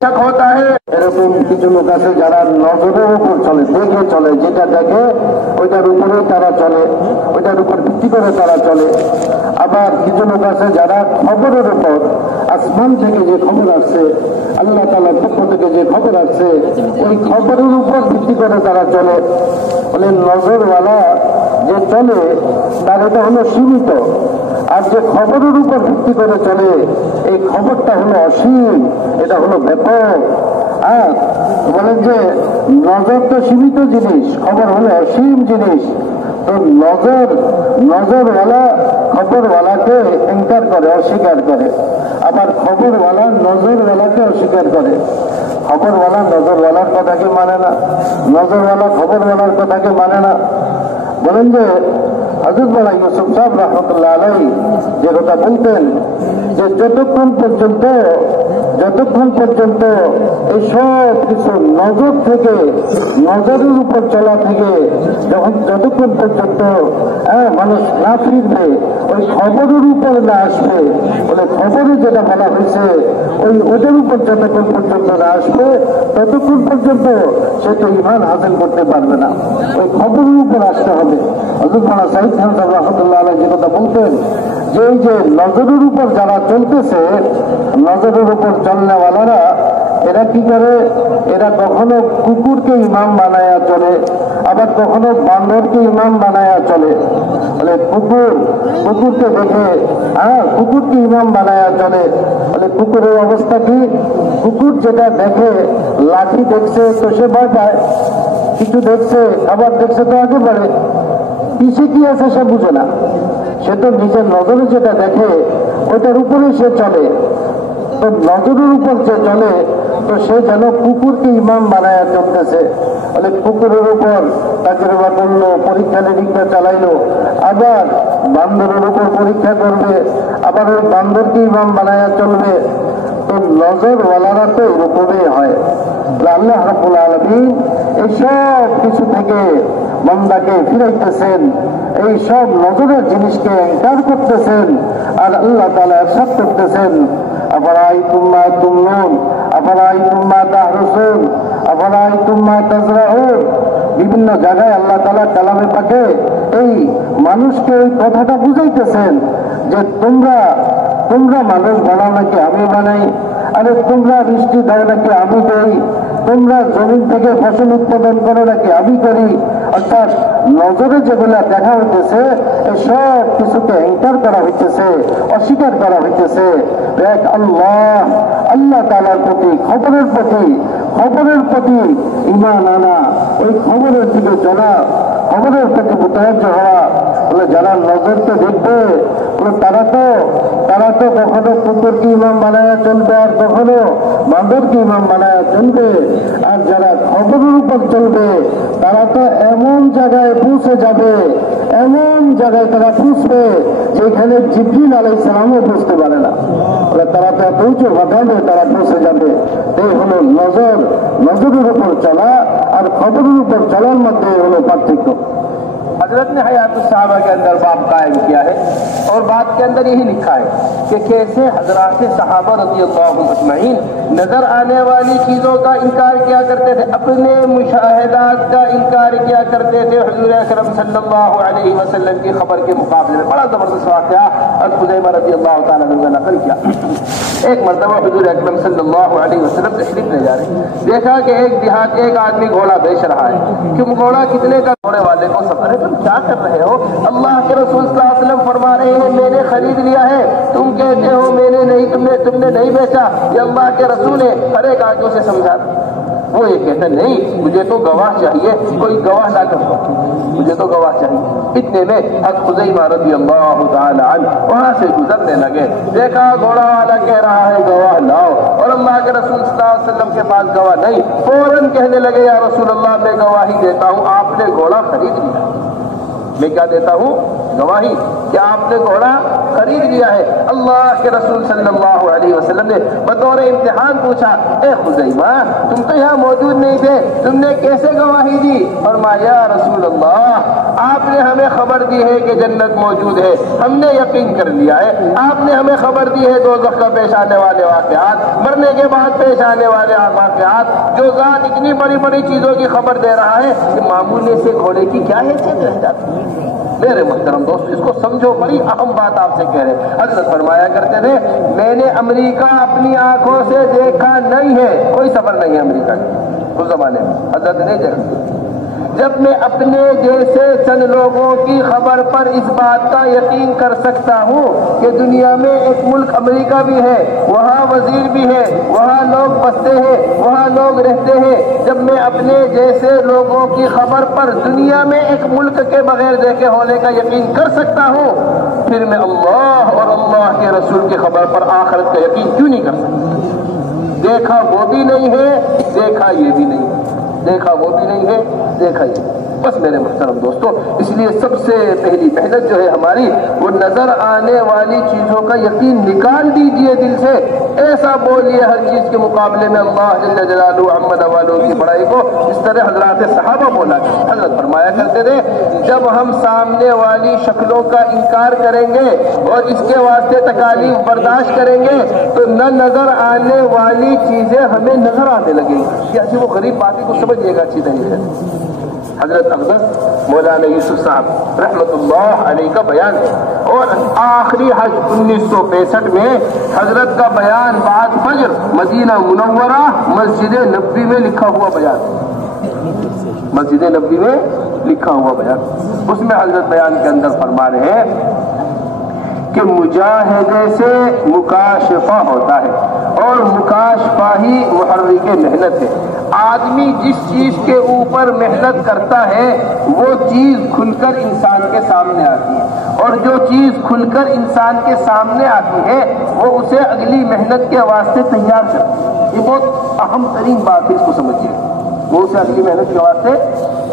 होता है এরকম কিছু লোক আছে যারা নজরের উপর চলে, দেখে চলে, যেটা দেখে ওইটার উপরেই তারা চলে, ওইটার উপর ভিত্তি করে তারা চলে। আবার কিছু লোক আছে যারা খবরের উপর, আসমান থেকে যে খবর আসছে, আল্লাহ তাআলার পক্ষ থেকে যে খবর আসছে, ওই খবরের উপর ভিত্তি করে তারা চলে। বলে নজরওয়ালা যে চলে তার এটা হলো সীমিত, আর যে খবরের উপর ভিত্তি করে চলে এই খবরটা হলো অসীম, এটা হলো ব্যাপক। আর বলেন যে নজর তো সীমিত জিনিস, খবর হলো অসীম জিনিস। তো নজরওয়ালা খবরওয়ালাকে ইনকার করে, অস্বীকার করে, আবার খবরওয়ালা নজরওয়ালাকে অস্বীকার করে। খবরওয়ালা নজরওয়ালার কথাকে মানে না, নজরওয়ালা খবরওয়ালার কথাকে মানে না। বলেন যে হযরত মাওলানা ইউসুফ সাহেব রাহমাতুল্লাহ আলাইহি যে কথা বলতেন যে যতক্ষণ পর্যন্ত এই সব কিছু নজর থেকে, নজরের উপর চলা থেকে যতক্ষণ পর্যন্ত মানুষ না ফিরবে, ওই খবরের উপর না আসবে, বলে খবরে যেটা বলা হয়েছে ওদের উপর যতক্ষণ পর্যন্ত না আসবে ততক্ষণ পর্যন্ত সে তো ঈমান হাসিল করতে পারবে না। ওই খবরের উপর আসতে হবে। হযরত মাওলানা সাঈদ খান সাহেব রাহমাতুল্লাহ আলাইহি যে কথা বলতেন যে এই যে নজরের উপর যারা চলতেছে, নজরের উপর চলনেওয়ালারা এরা কি করে, এরা কখনো কুকুরকে ইমাম বানায়া চলে, আবার কখনো বান্দরকে ইমাম বানায়া চলে। বলে কুকুরকে দেখে কুকুরকে ইমাম বানায়া চলে। বলে কুকুরের অবস্থা কি? কুকুর যেটা দেখে, লাঠি দেখছে তো সে ভয় পায়, কিছু দেখছে, খাবার দেখছে তো আগে বাড়ে, পিছে কি আছে সে বুঝে না, সে তো নিজের নজরে যেটা দেখে ওইটার উপরে সে চলে। তো নজরের উপর যে চলে তো সে যেন কুকুরকে ইমাম বানায় চলতেছে। বলে কুকুরের উপর তাজরবা করলো, পরীক্ষা নিরীক্ষা চালাইলো, আবার বান্দরের উপর পরীক্ষা করবে, আবার ওই বান্দরকে ইমাম বানায় চলবে। তো নজরওয়ালারা তো এরকমই হয়। আল্লাহ রাব্বুল আলামিন এইসব কিছু থেকে বান্দাকে ফিরাইতেছেন, এই সব নজরের জিনিসকে ইনকার করতেছেন। আর আল্লাহ তাআলা ইরশাদ করতেছেন আফারাআইতুম মা তুমনুন আফারাআইতুম মা তাহরুসুন আফারাআইতুম মা তাজরাউন। বিভিন্ন জায়গায় আল্লাহ তাআলা কালামে পাকে এই মানুষকে এই কথাটা বুঝাইতেছেন যে তোমরা মানুষ বানাও নাকি আমি বানাই, আরে তোমরা বৃষ্টি দাও নাকি আমি দেই, তোমরা জমিন থেকে ফসল উৎপাদন করো নাকি আমি করি। অর্থাৎ নজরে যেগুলা দেখা হইতেছে সব কিছুকে ইনকার করা হইতেছে, অস্বীকার করা হইতেছে। এক আল্লাহ তাআলার প্রতি, খবরের প্রতি ঈমান আনা, ওই খবরের দিকে চলা, খবরের প্রতি মুতাওয়াজ্জ হওয়া। বলে যারা নজরকে দেখবে তারা তো কখনো কুকুরকে ইমাম বানায়া চলবে, আর কখনো বান্দরকে ইমাম বানায়া চলবে। আর যারা খবরের উপর চলবে তারা তো এমন জায়গায় পৌঁছে যাবে, এমন জায়গায় তারা পৌঁছবে যেখানে জিবরিল আলাইহিস সালামও পৌঁছতে পারে না। তারা তো এত উঁচু মাকামে তারা পৌঁছে যাবে। এই হলো নজরের উপর চলা আর খবরের উপর চলার মধ্যে হলো পার্থক্য। हजरत ने हयातुस सहाबा के अंदर बाब कायम किया है और बात के अंदर यही लिखा है कि कैसे हजरात सहाबा रज़ियल्लाहु अजमईन नजर आने वाली चीजों का इनकार किया करते थे, अपने मुशाहिदात का इनकार किया करते थे हुजूर अकरम सल्लल्लाहु अलैहि वसल्लम की खबर के मुकाबले में। बड़ा जबरदस्त वाक़या हुज़ैफा रज़ियल्लाहु ताला अन्हु ने नकल किया। एक मरतबा हुजूर अकरम सल्लल्लाहु अलैहि वसल्लम तशरीफ ले जा रहे, देखा कि एक आदमी घोड़ा बेच रहा है। क्यों घोड़ा कितने का? घोड़े वाले को सफर है, तुम क्या कर रहे हो? अल्लाह के रसूल सल्लल्लाहु अलैहि वसल्लम फरमा रहे हैं मैंने खरीद लिया है, तुम कहते हो मैंने नहीं, तुमने नहीं बेचा, ये अल्लाह के रसूल है। हर एक आदमी से समझा। वो ये कहता नहीं मुझे तो गवाह चाहिए, कोई गवाह ला कर दो, मुझे तो गवाह चाहिए। इतने में हज़रत हुज़ैफा रज़ियल्लाहु ताला अन्हु वहां से गुजरने लगे, देखा घोड़ा वाला कह रहा है गवाह लाओ, और अल्लाह के रसूल सल्लल्लाहु अलैहि वसल्लम के पास गवाह नहीं। फौरन कहने लगे या रसूल अल्लाह मैं गवाही देता हूँ, आपने घोड़ा खरीद लिया, मैं क्या देता हूँ? गवाही। کہ آپ نے گھوڑا خرید لیا ہے؟ اللہ کے رسول صلی اللہ علیہ وسلم نے بطور امتحان پوچھا، اے خزیمہ تم تو یہاں موجود نہیں تھے، تم نے کیسے گواہی دی؟ فرمایا یا رسول اللہ آپ نے ہمیں خبر دی ہے کہ جنت موجود ہے، ہم نے یقین کر لیا ہے۔ آپ نے ہمیں خبر دی ہے دوزخ کا پیش آنے والے واقعات، مرنے کے بعد پیش آنے والے واقعات۔ جو ذات اتنی بڑی بڑی چیزوں کی خبر دے رہا ہے کہ معمولی سے گھوڑے کی کیا حیثیت رہ جاتی ہے؟ میرے محترم دوست اس کو سمجھو، بڑی اہم بات آپ سے کہہ رہے۔ حضرت فرمایا کرتے تھے میں نے امریکہ اپنی آنکھوں سے دیکھا نہیں ہے، کوئی سفر نہیں ہے امریکہ کا اس زمانے میں، حضرت نے دیکھا۔ جب میں اپنے جیسے چند لوگوں کی خبر پر اس بات کا یقین کر سکتا ہوں کہ دنیا میں ایک ملک امریکہ بھی ہے، وہاں وزیر بھی ہے، وہاں لوگ بستے ہیں، وہاں لوگ رہتے ہیں، جب میں اپنے جیسے لوگوں کی خبر پر دنیا میں ایک ملک کے بغیر دیکھے ہونے کا یقین کر سکتا ہوں، پھر میں اللہ اور اللہ کے رسول کی خبر پر آخرت کا یقین کیوں نہیں کر سکتا؟ دیکھا وہ بھی نہیں ہے، دیکھا یہ بھی نہیں ہے، دیکھا وہ بھی نہیں ہے، دیکھا یہ بس میرے محترم دوستو، اس لیے سب سے پہلی محنت جو ہے ہماری وہ نظر آنے والی چیزوں کا یقین نکال دیجئے دل سے۔ ایسا بولیے ہر چیز کے مقابلے میں اللہ جل جلالہ عما نوالہ کی بڑائی کو، اس طرح حضرات صحابہ بولا۔ حضرت فرمایا کرتے تھے جب ہم سامنے والی شکلوں کا انکار کریں گے اور اس کے واسطے تکالیف برداشت کریں گے تو نہ نظر آنے والی چیزیں ہمیں نظر آنے لگیں گی۔ یہ وہ غریب بات کو سمجھیے گا اچھی طریقے سے۔ حضرت اقدس مولانا یوسف صاحب رحمت اللہ علیہ کا بیان ہے، اور آخری حج 1965 میں حضرت کا بیان بعد فجر مدینہ منورہ مسجد نبوی میں لکھا ہوا بیان، مسجد نبوی میں لکھا ہوا بیان، اس میں حضرت بیان کے اندر فرما رہے ہیں کہ مجاہدے سے مکاشفہ ہوتا ہے اور مکاشفہ ہی محرک محنت ہے۔ آدمی جس چیز کے اوپر محنت کرتا ہے وہ چیز کھل کر انسان کے سامنے آتی ہے، اور جو چیز کھل کر انسان کے سامنے آتی ہے وہ اسے اگلی محنت کے واسطے تیار کرتی ہے۔ یہ بہت اہم ترین بات ہے، اس کو سمجھیے، وہ اسے اگلی محنت کے واسطے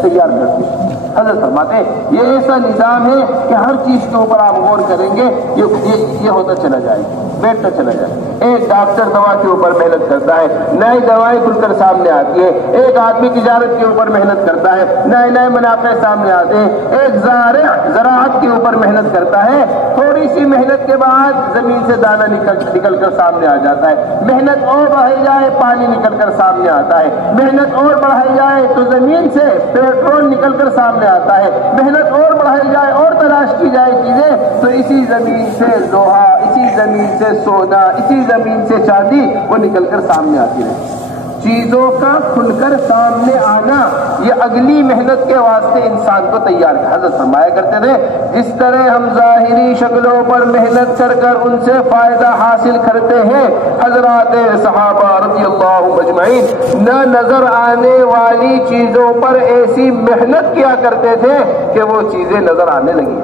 تیار کرتی ہے۔ حضرت فرماتے ہیں یہ ایسا نظام ہے کہ ہر چیز کے اوپر آپ غور کریں گے یہ ہوتا چلا جائے گا، بیٹھتا چلا جائے۔ ایک ڈاکٹر دوا کے اوپر محنت کرتا ہے، نئی دوائیں کھل کر سامنے آتی ہے۔ ایک آدمی تجارت کے اوپر محنت کرتا ہے، نئے نئے منافع سامنے آتے ہیں۔ ایک زارع زراعت کے اوپر محنت کرتا ہے، تھوڑی سی محنت کے بعد زمین سے دانہ نکل کر سامنے آ جاتا ہے۔ محنت اور بڑھائی جائے پانی نکل کر سامنے آتا ہے، محنت اور بڑھائی جائے تو زمین سے پیٹرول نکل کر سامنے آتا ہے، محنت اور بڑھائی جائے اور تلاش کی جائے چیزیں تو اسی زمین سے لوہا، اسی زمین سے سونا، اسی زمین سے چاندی وہ نکل کر سامنے آتی رہے۔ چیزوں کا کھل کر سامنے آنا یہ اگلی محنت کے واسطے انسان کو تیار کر۔ حضرت فرمایا کرتے تھے جس طرح ہم ظاہری شکلوں پر محنت کر کر ان سے فائدہ حاصل کرتے ہیں، حضرات صحابہ رضی اللہ اجمعین نہ نظر آنے والی چیزوں پر ایسی محنت کیا کرتے تھے کہ وہ چیزیں نظر آنے لگی،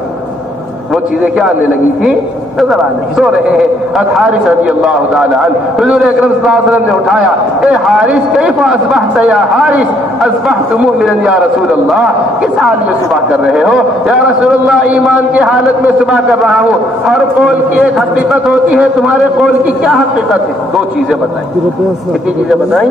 وہ چیزیں کیا آنے لگی تھی؟ نظر آنے۔ سو رہے ہیں حارث رضی اللہ تعالی عنہ، حضور اکرم صلی اللہ علیہ وسلم نے اٹھایا، اے حارث کیف اصبحت یا حارث؟ اصبحت مؤمنا یا رسول اللہ، کس حال میں صبح کر رہے ہو؟ یا رسول اللہ ایمان کی حالت میں صبح کر رہا ہوں۔ ہر قول کی ایک حقیقت ہوتی ہے، تمہارے قول کی کیا حقیقت ہے؟ دو چیزیں بتائیں۔ کتنی چیزیں بتائیں؟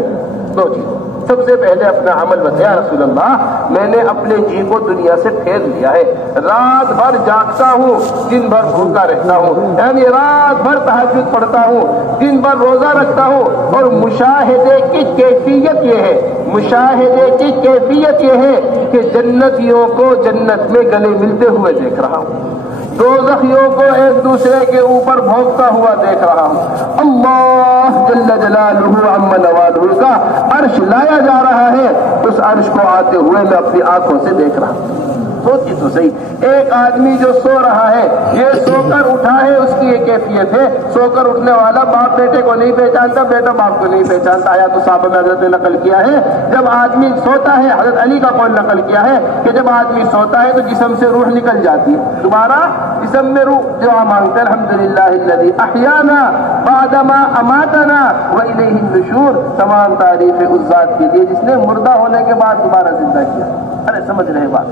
دو چیزیں۔ سب سے پہلے اپنا عمل بتایا، رسول اللہ میں نے اپنے جی کو دنیا سے پھیر لیا ہے، رات بھر جاگتا ہوں، دن بھر بھوکا رہتا ہوں، یعنی رات بھر تہجد پڑھتا ہوں، دن بھر روزہ رکھتا ہوں، اور مشاہدے کی کیفیت یہ ہے، مشاہدے کی کیفیت یہ ہے کہ جنتیوں کو جنت میں گلے ملتے ہوئے دیکھ رہا ہوں، دوزخیوں کو ایک دوسرے کے اوپر بھونکتا ہوا دیکھ رہا ہوں، اللہ جل جلالہ عما نوالہ کا عرش لایا جا رہا ہے، اس عرش کو آتے ہوئے میں اپنی آنکھوں سے دیکھ رہا ہوں۔ سوچی تو صحیح، ایک آدمی جو سو رہا ہے، یہ سو کر اٹھا ہے، اس کی یہ کیفیت ہے، سو کر اٹھنے والا باپ بیٹے کو نہیں پہچانتا، بیٹا باپ کو نہیں پہچانتا۔ آیا تو صحابہ میں حضرت نے نقل کیا ہے جب آدمی سوتا ہے، حضرت علی کا قول نقل کیا ہے کہ جب آدمی سوتا ہے تو جسم سے روح نکل جاتی ہے، دوبارہ جسم میں روح دعا مانگتے الحمدللہ الذی احیانا बादमा अमातना व इलैहि नुशूर। तमाम तारीफें उस जात के लिए जिसने मुर्दा होने के बाद दोबारा जिंदा किया। अरे समझ रहे बात?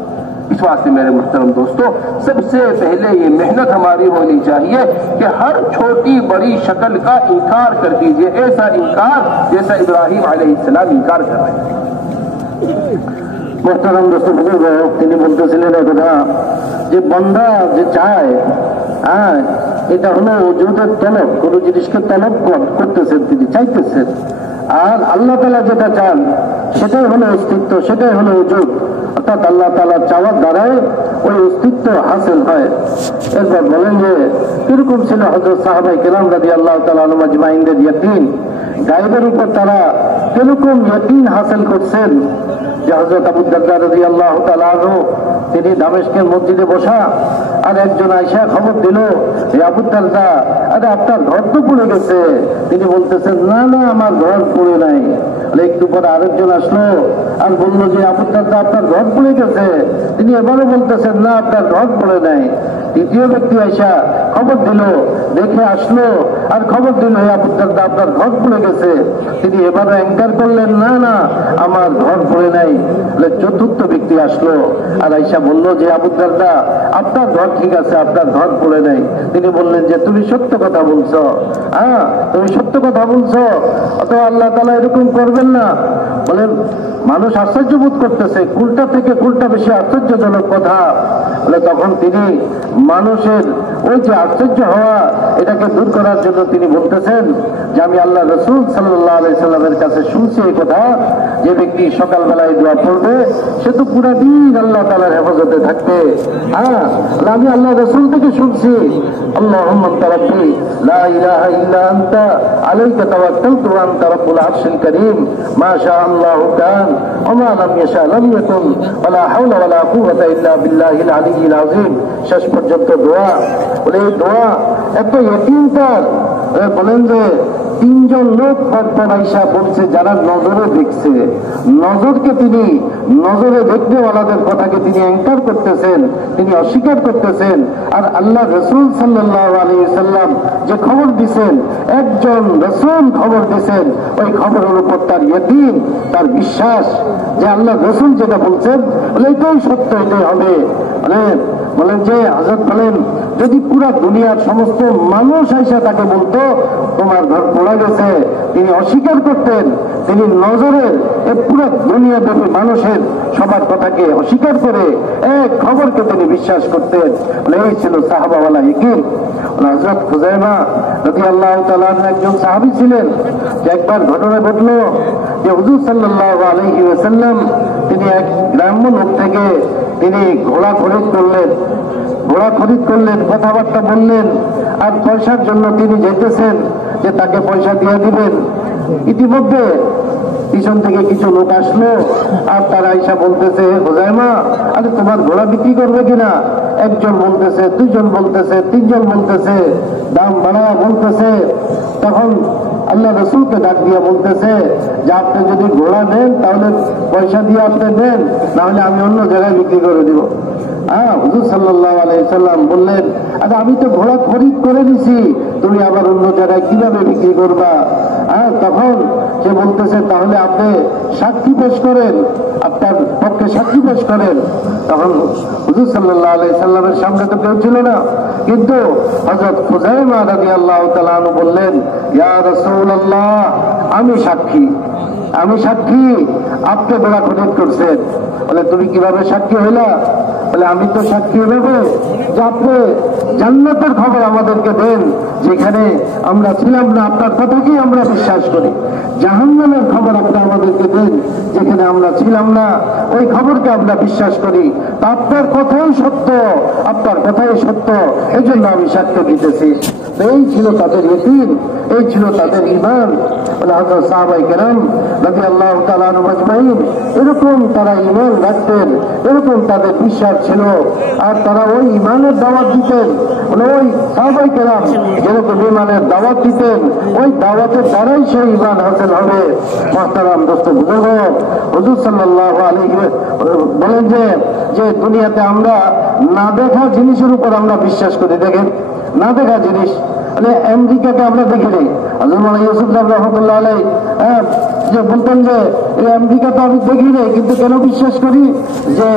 इस वास्ते मेरे मुहतरम दोस्तों, सबसे पहले ये मेहनत हमारी होनी चाहिए कि हर छोटी बड़ी शक्ल का इनकार कर दीजिए, ऐसा इनकार जैसा इब्राहिम अलैहिस्सलाम इनकार कर रहे हैं। মোহতারাম দোস্ত বুজুর্গ, তিনি বলতেছিলেন একথা যে বন্দা যে চায়, হ্যাঁ, এটা হলো ওজুদের তলব, কোন জিনিসকে তলব করতেছেন, তিনি চাইতেছেন। আর আল্লাহ তাআলা যেটা চান সেটাই হলো অস্তিত্ব, সেটাই হলো ওজুদ। অর্থাৎ আল্লাহ তাআলা চাওয়ার দ্বারাই ওই অস্তিত্ব হাসিল হয়। এরপর বলেন যে কিরকম ছিল হযরত সাহাবায়ে কেরাম রাদিয়াল্লাহু তাআলা আনহুম আজমাইনদের ইয়াকিন, গায়বের উপর তারা কিরকম ইয়াকিন হাসিল করছেন। যে হযরত আবু দারদা রাদিয়াল্লাহু তাআলা আনহু তিনি দামেস্কের মসজিদে বসা, আর একজন আয়েশা খবর দিল, হে আবু দারদা, আরে আপনার ঘর তো পুড়ে গেছে। তিনি বলতেছেন, না না, আমার ঘর পুড়ে নাই। একটু পরে আরেকজন আসলো আর বললো যে আবু দারদা, আপনার ঘর পুড়ে গেছে। তিনি এবারও বলতেছেন, না, আপনার ঘর পুড়ে নাই। তৃতীয় ব্যক্তি আয়েশা খবর দিল, দেখে আসলো আর খবর দিল, হে আবু দারদা, আপনার ঘর পুড়ে গেছে। তিনি এবারও এনকার করলেন, না না, আমার ঘর পুড়ে নাই। চতুর্থ ব্যক্তি আসলো আর আয়েশা বলল যে আবু দারদা, আপনার ঘর ঠিক আছে, আপনার ঘর পুড়ে নাই। তিনি বললেন যে তুমি সত্য কথা বলছো, হ্যাঁ, তুমি সত্য কথা বলছো, অত আল্লাহ তাআলা এরকম করবেন না। বলেন মানুষ আশ্চর্য বোধ করতেছে, কুলটা থেকে কুলটা বেশি আশ্চর্যজনক কথা। বলে তখন তিনি মানুষের ওই যে আশ্চর্য হওয়া, এটাকে দূর করার জন্য তিনি বলতেছেন যে আমি আল্লাহ রাসূল সাল্লাল্লাহু আলাইহি সাল্লামের কাছে শুনছি এই কথা, যে ব্যক্তি সকালবেলায় দোয়া পড়বে সে তো পুরা দিন আল্লাহ তাআলার হেফাজতে থাকবে। হ্যাঁ, আমি আল্লাহ রাসূল থেকে শুনছি, আল্লাহুম্মা আনতা রাব্বি লা ইলাহা ইল্লা আনতা আলাইকা তাওয়াক্কালতু ওয়া আনতা রাব্বুল আরশিল কারীম মা শাআ আল্লাহু কান ওয়া মা লাম ইয়াশা লাম ইয়াকুন ওয়া লা হাওলা ওয়া লা কুওয়াতা ইল্লা বিল্লাহিল আলিয়্যিল আযীম। শেষ পর্যন্ত দোয়া। বলে এই দোয়া এত ইয়াকিন তার, বলেন যে তিনজন লোক আয়েশা বলছে যারা নজরে দেখছে, নজরকে তিনি, নজরে দেখনেওয়ালাদের কথাকে তিনি এনকার করতেছেন, তিনি অস্বীকার করতেছেন। আর আল্লাহ রাসূল সাল্লাল্লাহু আলাইহি ওয়াসাল্লাম যে খবর দিছেন, একজন রাসূল খবর দিছেন, ওই খবরের উপর তার ইয়াকিন, তার বিশ্বাস যে আল্লাহ রাসূল যেটা বলছেন বলে এটাই সত্য, এটাই হবে। বলেন যে হযরত বলেন যদি পুরা দুনিয়ার সমস্ত মানুষ আইসা তাকে বলতো তোমার ঘর পোড়া গেছে, তিনি অস্বীকার করতেন। তিনি নজরের এই পুরো দুনিয়াব্যাপী মানুষের সবার কথাকে অস্বীকার করে এক খবরকে তিনি বিশ্বাস করতেন। এই ছিল সাহাবাওয়ালা ইয়াকিন। হযরত খুযাইমা রাদিয়াল্লাহু তাআলা একজন সাহাবী ছিলেন, যে একবার ঘটনা ঘটলো যে হুজুর সাল্লাল্লাহু আলাইহি ওয়াসাল্লাম তিনি এক গ্রাম্য লোক থেকে তিনি ঘোড়া খরিদ করলেন, কথাবার্তা বললেন, আর পয়সার জন্য তিনি যেতেছেন যে তাকে পয়সা দিয়ে দিবেন। ইতিমধ্যে পিছন থেকে কিছু লোক আসলো আর তারা আয়েশা বলতেছে, খুযাইমা, আরে তোমার ঘোড়া বিক্রি করবে কিনা? একজন বলতেছে, দুইজন বলতেছে, তিনজন বলতেছে, দাম বাড়ায়া বলতেছে। তখন আল্লাহ রাসূলকে ডাক দিয়ে বলতেছে যে আপনি যদি ঘোড়া নেন তাহলে পয়সা দিয়ে আপনি নেন, নাহলে আমি অন্য জায়গায় বিক্রি করে দিব। হুজুর সাল্লাল্লাহু আলাইহি সাল্লাম বললেন, আরে আমি তো ঘোড়া খরিদ করে নিছি, তুমি আবার অন্য জায়গায় কিভাবে বিক্রি করবা? তখন সে বলতেছে, তাহলে আপনি সাক্ষী পেশ করেন, আপনার পক্ষে সাক্ষী পেশ করেন। তখন হুজুর সাল্লাল্লাহু আলাইহি সাল্লামের সামনে তো কেউ ছিল না, কিন্তু হযরত খুযাইমা রাদিয়াল্লাহু তাআলা আনহু বললেন, ইয়া রাসূলুল্লাহ, আমি সাক্ষী আপনি ঘোড়া খরিদ করছেন। বলে তুমি কিভাবে সাক্ষী হইলা? বলে আমি তো সাক্ষী নেবে যে আপনি জান্নাতের খবর আমাদেরকে দেন, যেখানে আমরা ছিলাম না, আপনার কথাকেই আমরা বিশ্বাস করি। জাহান্নামের খবর আপনি আমাদেরকে দেন, যেখানে আমরা ছিলাম না, ওই খবরকে আমরা বিশ্বাস করি। তা আপনার কথাই সত্য, এই জন্য আমি সাক্ষ্য দিতেছি। এই ছিল তাদের ইয়াকিন, এই ছিল তাদের ঈমান। বলে হযরত সাহাবায়ে কেরাম রাদিয়াল্লাহু তাআলা আনহুম আজমাইন এরকম তারা ঈমান রাখতেন, এরকম তাদের বিশ্বাস ছিল। আর তারা ওই ঈমানের দাওয়াত দিতেন, মানে ওই সাহাবায়ে কেরাম যেরকম ঈমানের দাওয়াত দিতেন, ওই দাওয়াতের দ্বারাই সেই ঈমান হাসিল হবে। মুহতারাম দোস্ত বুজুর্গ, হুজুর সাল্লাল্লাহু আলাইহি বলেন যে দুনিয়াতে আমরা না দেখা জিনিসের উপর আমরা বিশ্বাস করি। দেখেন, না দেখা জিনিস, মানে আমেরিকাকে আমরা দেখি নাই। হযরত মাওলানা ইউসুফ সাহেব রাহমাতুল্লাহ আলাইহি যে বলতেন যে এই আমেরিকা তো আমি দেখি নাই, কিন্তু কেন বিশ্বাস করি যে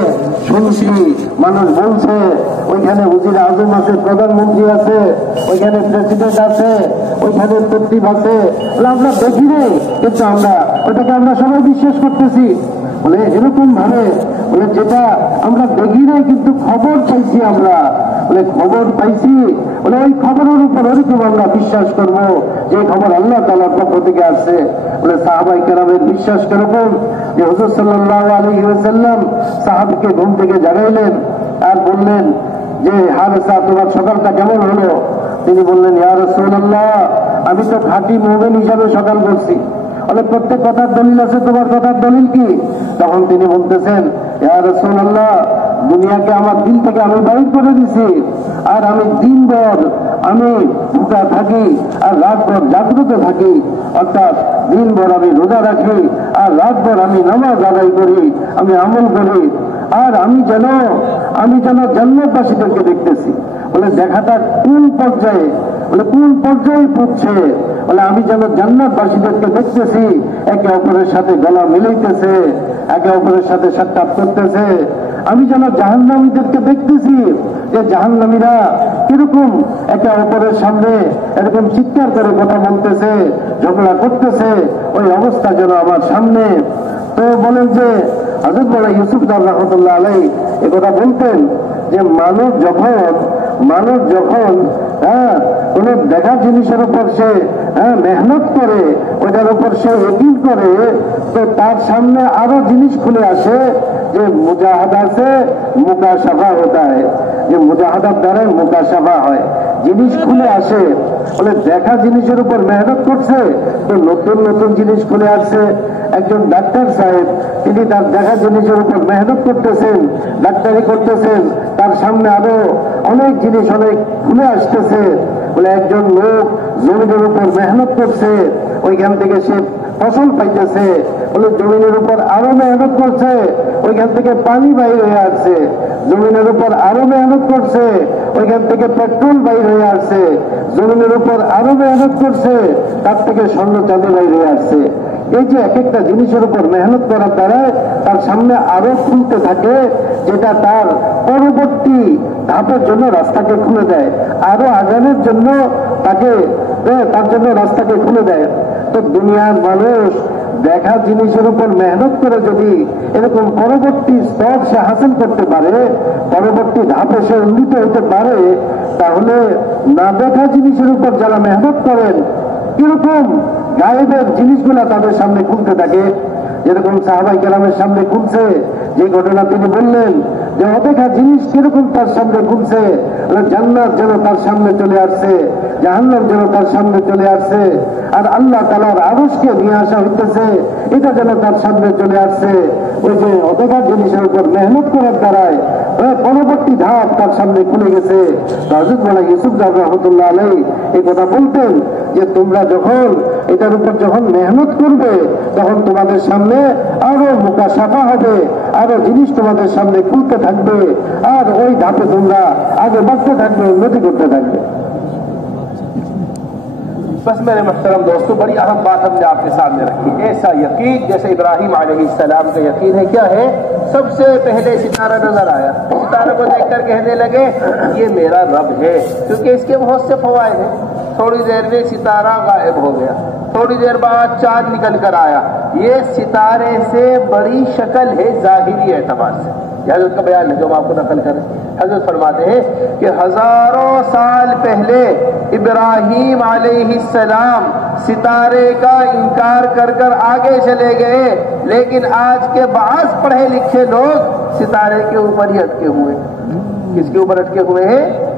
শুনছি মানুষ বলছে ওইখানে উজির আজম আছে, প্রধানমন্ত্রী আছে, ওইখানে প্রেসিডেন্ট আছে, ওইখানে সচিব আছে, আমরা দেখি নাই কিন্তু আমরা ওটাকে আমরা সবাই বিশ্বাস করতেছি। বলে এরকম ভাবে বলে যেটা আমরা দেখি নাই কিন্তু খবর পাইছি, আমরা বলে খবর পাইছি, বলে ওই খবরের উপর ওরকম আমরা বিশ্বাস করবো যে খবর আল্লাহ তাআলার পক্ষ থেকে আসছে। বলে সাহাবাই কেরামের বিশ্বাস করবেন যে হুজুর সাল্লাল্লাহু আলাইহি ওয়াসাল্লাম সাহাবীকে ঘুম থেকে জাগাইলেন আর বললেন যে হারেসা তোমার সকালটা কেমন হলো? তিনি বললেন ইয়া রাসূলুল্লাহ আমি তো খাঁটি মুমিন হিসাবে সকাল করছি। বলে প্রত্যেক কথার দলিল আছে, তোমার কথার দলিল কি? তখন তিনি বলতেছেন ইয়া রাসূলুল্লাহ দুনিয়াকে আমার দিল থেকে আমি বাইর করে দিছি, আর আমি দিনভর আমি ভুকা থাকি আর রাতভর জাগ্রত থাকি, অর্থাৎ দিনভর আমি রোজা রাখি আর রাতভর আমি নামাজ আদায় করি, আমি আমল করি, আর আমি যেন জান্নাতবাসীদেরকে দেখতেছি। বলে দেখাটা কোন পর্যায়ে? বলে কোন পর্যায়ে পড়ছে? বলে আমি যেন জান্নাতবাসীদেরকে দেখতেছি একে অপরের সাথে গলা মিলাইতেছে, একে অপরের সাথে সাক্ষাৎ করতেছে। আমি যেন জাহান্নামীদেরকে দেখতেছি যে জাহান্নামীরা কিরকম একে অপরের সামনে এরকম চিৎকার করে কথা বলতেছে, ঝগড়া করতেছে, ওই অবস্থা যেন আমার সামনে। তো বলেন যে হযরত মাওলানা ইউসুফ সাহেব রাহমাতুল্লাহ আলাইহি এ কথা বলতেন যে মানুষ যখন কোন দেখা জিনিসের উপর সে মেহনত করে, ওইটার উপর সে ইয়াকিন করে, তো তার সামনে আরো জিনিস খুলে আসে যে মুজাহাদা সে মুকাশাফা হতা হয়, যে মুজাহাদার দ্বারা মুকাশাফা হয়, জিনিস খুলে আসে। বলে দেখা জিনিসের উপর মেহনত করছে তো নতুন নতুন জিনিস খুলে আসছে। একজন ডাক্তার সাহেব তিনি তার দেখা জিনিসের উপর মেহনত করতেছেন, ডাক্তারি করতেছেন, তার সামনে আরো অনেক জিনিস অনেক খুলে আসতেছে। বলে একজন লোক জমিনের উপর মেহনত করছে, ওইখান থেকে সে ফসল পাইতেছে। বলে জমিনের উপর আরো মেহনত করছে, ওইখান থেকে পানি বাইর হয়ে আসছে। জমিনের উপর আরো মেহনত করছে, ওইখান থেকে পেট্রোল বাইর হয়ে আসছে। জমিনের উপর আরো মেহনত করছে, তার থেকে স্বর্ণ চাঁদি বাইর হয়ে আসছে। এই যে এক একটা জিনিসের উপর মেহনত করার দ্বারা তার সামনে আরো খুলতে থাকে, যেটা তার পরবর্তী ধাপের জন্য রাস্তাকে খুলে দেয়, আরো আগানোর জন্য তার জন্য রাস্তাকে খুলে দেয়। তো দুনিয়ার মানুষ দেখা জিনিসের উপর মেহনত করে যদি এরকম পরবর্তী স্তর সে হাসিল করতে পারে, পরবর্তী ধাপে সে উন্নীত হতে পারে, তাহলে না দেখা জিনিসের উপর যারা মেহনত করেন কিরকম গায়েবের জিনিসগুলা তাদের সামনে খুলতে থাকে। যেরকম সাহাবাই কেরামের সামনে খুলছে, যে ঘটনা তিনি বললেন যে অদেখা জিনিস কিরকম তার সামনে খুলছে, জান্নাত যেন তার সামনে চলে আসছে, জাহান্নাম যেন তার সামনে চলে আসছে, আর আল্লাহ তাআলার আরশকে নিয়ে আসা হইতেছে, এটা যেন তার সামনে চলে আসছে। ওই যে অদেখা জিনিসের উপর মেহনত করার দ্বারায় পরবর্তী ধাপ তার সামনে খুলে গেছে। হযরত মাওলানা ইউসুফ সাহেব রাহমাতুল্লাহ আলাইহি এই কথা বলতেন যে তোমরা যখন এটার উপর যখন মেহনত করবে, তখন তোমাদের সামনে আরো মুকাশাফা হবে, আরো জিনিস তোমাদের সামনে খুলতে থাকবে, আর ওই ধাপে তোমরা আগে বাড়তে থাকবে, উন্নতি করতে থাকবে। बस मेरे मुहतरम दोस्तों, बड़ी अहम बात हमने आपके सामने रखी। ऐसा यकीन जैसे इब्राहिम अलैहिस्सलाम का यकीन है, क्या है? सबसे पहले सितारा नजर आया, सितारे को देखकर कहने लगे ये मेरा रब है, क्योंकि इसके बहुत से फवायद हैं। थोड़ी देर में सितारा गायब हो गया, थोड़ी देर बाद चांद निकल कर आया। ये सितारे से बड़ी शक्ल है जाहिरी एतबार से। हजरत का बयान है जो हम आपको नकल करें। हजरत फरमाते हैं कि हजारों साल पहले इब्राहिम अलैहिस्सलाम सितारे का इनकार कर कर आगे चले गए, लेकिन आज के बाज़ पढ़े लिखे लोग सितारे के ऊपर ही अटके हुए। किसके ऊपर अटके हुए हैं?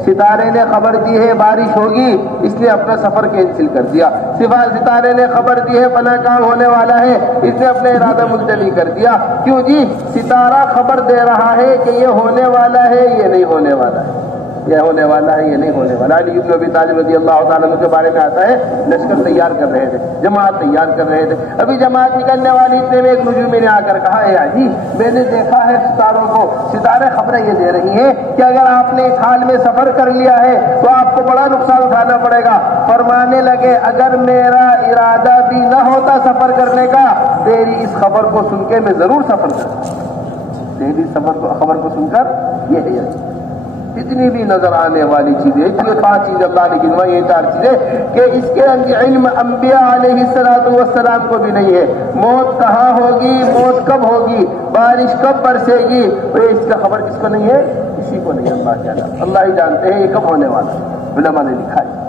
सितारे ने खबर दी है बारिश होगी, इसलिए अपना सफर कैंसिल कर दिया। सितारे ने खबर दी है फला काम होने वाला है, इसने अपना इरादा मुलतवी कर दिया। क्यों जी? सितारा खबर दे रहा है कि ये होने वाला है, ये नहीं होने वाला है। یہ ہونے والا ہے، یہ نہیں ہونے والا۔ علی بن ابی طالب رضی اللہ تعالیٰ عنہ کے بارے میں آتا ہے لشکر تیار کر رہے تھے، جماعت تیار کر رہے تھے، ابھی جماعت نکلنے والی اتنے میں ایک نجومی نے آ کر کہا اے علی میں نے دیکھا ہے ستاروں کو، ستارے خبریں یہ دے رہی ہیں کہ اگر آپ نے اس حال میں سفر کر لیا ہے تو آپ کو بڑا نقصان اٹھانا پڑے گا۔ فرمانے لگے اگر میرا ارادہ بھی نہ ہوتا سفر کرنے کا، تیری اس خبر کو سن کے میں ضرور سفر کرتا، تیری خبر کو سن کر یہ ہے اتنی بھی نظر آنے والی چیزیں، یہ 5 چیزیں اللہ نے گنوائی، یہ 4 چیزیں کہ اس کے علم انبیاء علیہ السلام کو بھی نہیں ہے۔ موت کہاں ہوگی، موت کب ہوگی، بارش کب برسے گی، اس کا خبر کس کو نہیں ہے؟ کسی کو نہیں، اللہ تعالیٰ اللہ ہی جانتے ہیں یہ کب ہونے والا ہے، علماء نے لکھا ہے۔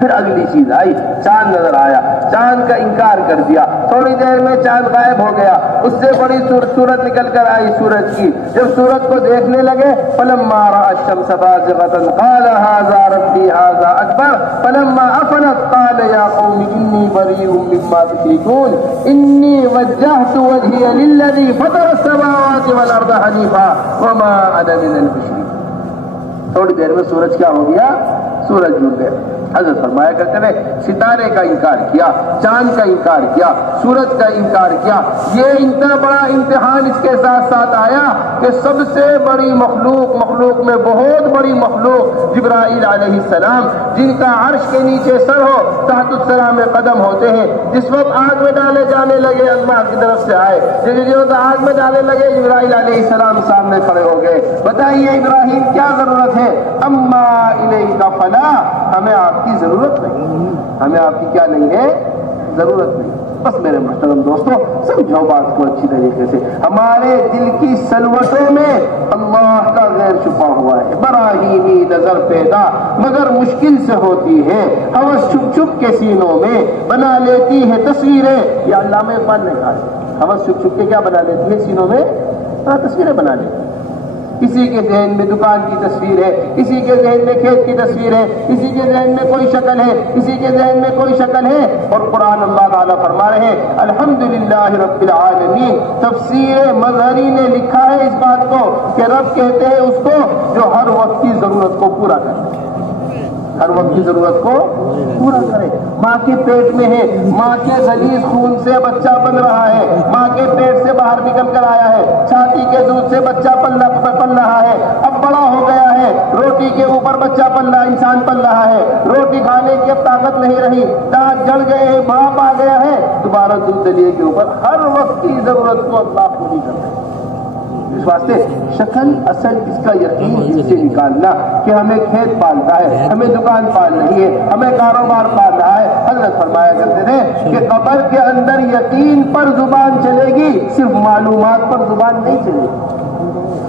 پھر اگلی چیز آئی، چاند نظر آیا، چاند کا انکار کر دیا، تھوڑی دیر میں چاند غائب ہو گیا، اس سے بڑی سورج نکل کر آئی سورج کی، جب سورج کو دیکھنے لگے فلما رأى الشمس بازغة قال هذا ربي هذا اکبر فلما افلت قال يا قوم اني بريء مما تشركون اني وجهت وجهي للذي فطر السماوات والارض حنيفا وما انا من المشركين۔ تھوڑی دیر میں سورج کیا ہو گیا؟ سورج ڈوب گیا۔ حضرت فرمایا کرتے ہیں ستارے کا انکار کیا، چاند کا انکار کیا، سورج کا انکار کیا، یہ اتنا بڑا امتحان اس کے ساتھ ساتھ آیا کہ سب سے بڑی مخلوق میں بہت بڑی مخلوق جبرائیل علیہ السلام، جن کا عرش کے نیچے سر ہو، تحت الثرى میں قدم ہوتے ہیں، جس وقت آگ میں ڈالے جانے لگے اللہ کی طرف سے آئے، جس وقت آگ میں ڈالے لگے جبرائیل علیہ السلام سامنے کھڑے ہو گئے۔ بتائیے ابراہیم کیا ضرورت ہے؟ اما الیک فلا، ہمیں آپ کی ضرورت نہیں، ہمیں آپ کی کیا نہیں ہے؟ ضرورت نہیں۔ بس میرے محترم دوستو سمجھو بات کو اچھی طریقے سے، ہمارے دل کی سلوٹوں میں اللہ کا غیر چھپا ہوا ہے، براہیمی نظر پیدا مگر مشکل سے ہوتی ہے، ہوس چھپ چھپ کے سینوں میں بنا لیتی ہے تصویریں، یہ علامہ اقبال نے کہا ہے، ہوس چھپ چھپ کے کیا بنا لیتی ہے سینوں میں؟ تصویریں بنا لیتی ہے۔ کسی کے ذہن میں دکان کی تصویر ہے، کسی کے ذہن میں کھیت کی تصویر ہے، کسی کے ذہن میں کوئی شکل ہے، کسی کے ذہن میں کوئی شکل ہے، اور قرآن اللہ تعالیٰ فرما رہے ہیں الحمدللہ رب العالمین۔ تفسیر مظہری نے لکھا ہے اس بات کو کہ رب کہتے ہیں اس کو جو ہر وقت کی ضرورت کو پورا کرے، ہر وقت کی ضرورت کو پورا کرے۔ ماں کے پیٹ میں ہے، ماں کے غلیظ خون سے بچہ بن رہا ہے، ماں کے پیٹ سے باہر نکل کر آیا ہے، چھاتی کے دودھ سے بچہ پل رہا ہے، اب بڑا ہو گیا ہے، روٹی کے اوپر بچہ پل رہا، انسان پل رہا ہے، روٹی کھانے کی اب طاقت نہیں رہی، دانت جڑ گئے ہیں، بھاپ آ گیا ہے، دوبارہ دودھ دلیے کے اوپر ہر وقت کی ضرورت کو اللہ پوری کر رہے ہیں۔ اس واسطے شکل اصل اس کا یقین اس سے نکالنا کہ ہمیں کھیت پالتا ہے، ہمیں دکان پال رہی ہے، ہمیں کاروبار پال رہا ہے۔ حضرت فرمایا کرتے تھے کہ قبر کے اندر یقین پر زبان چلے گی، صرف معلومات پر زبان نہیں چلے گی۔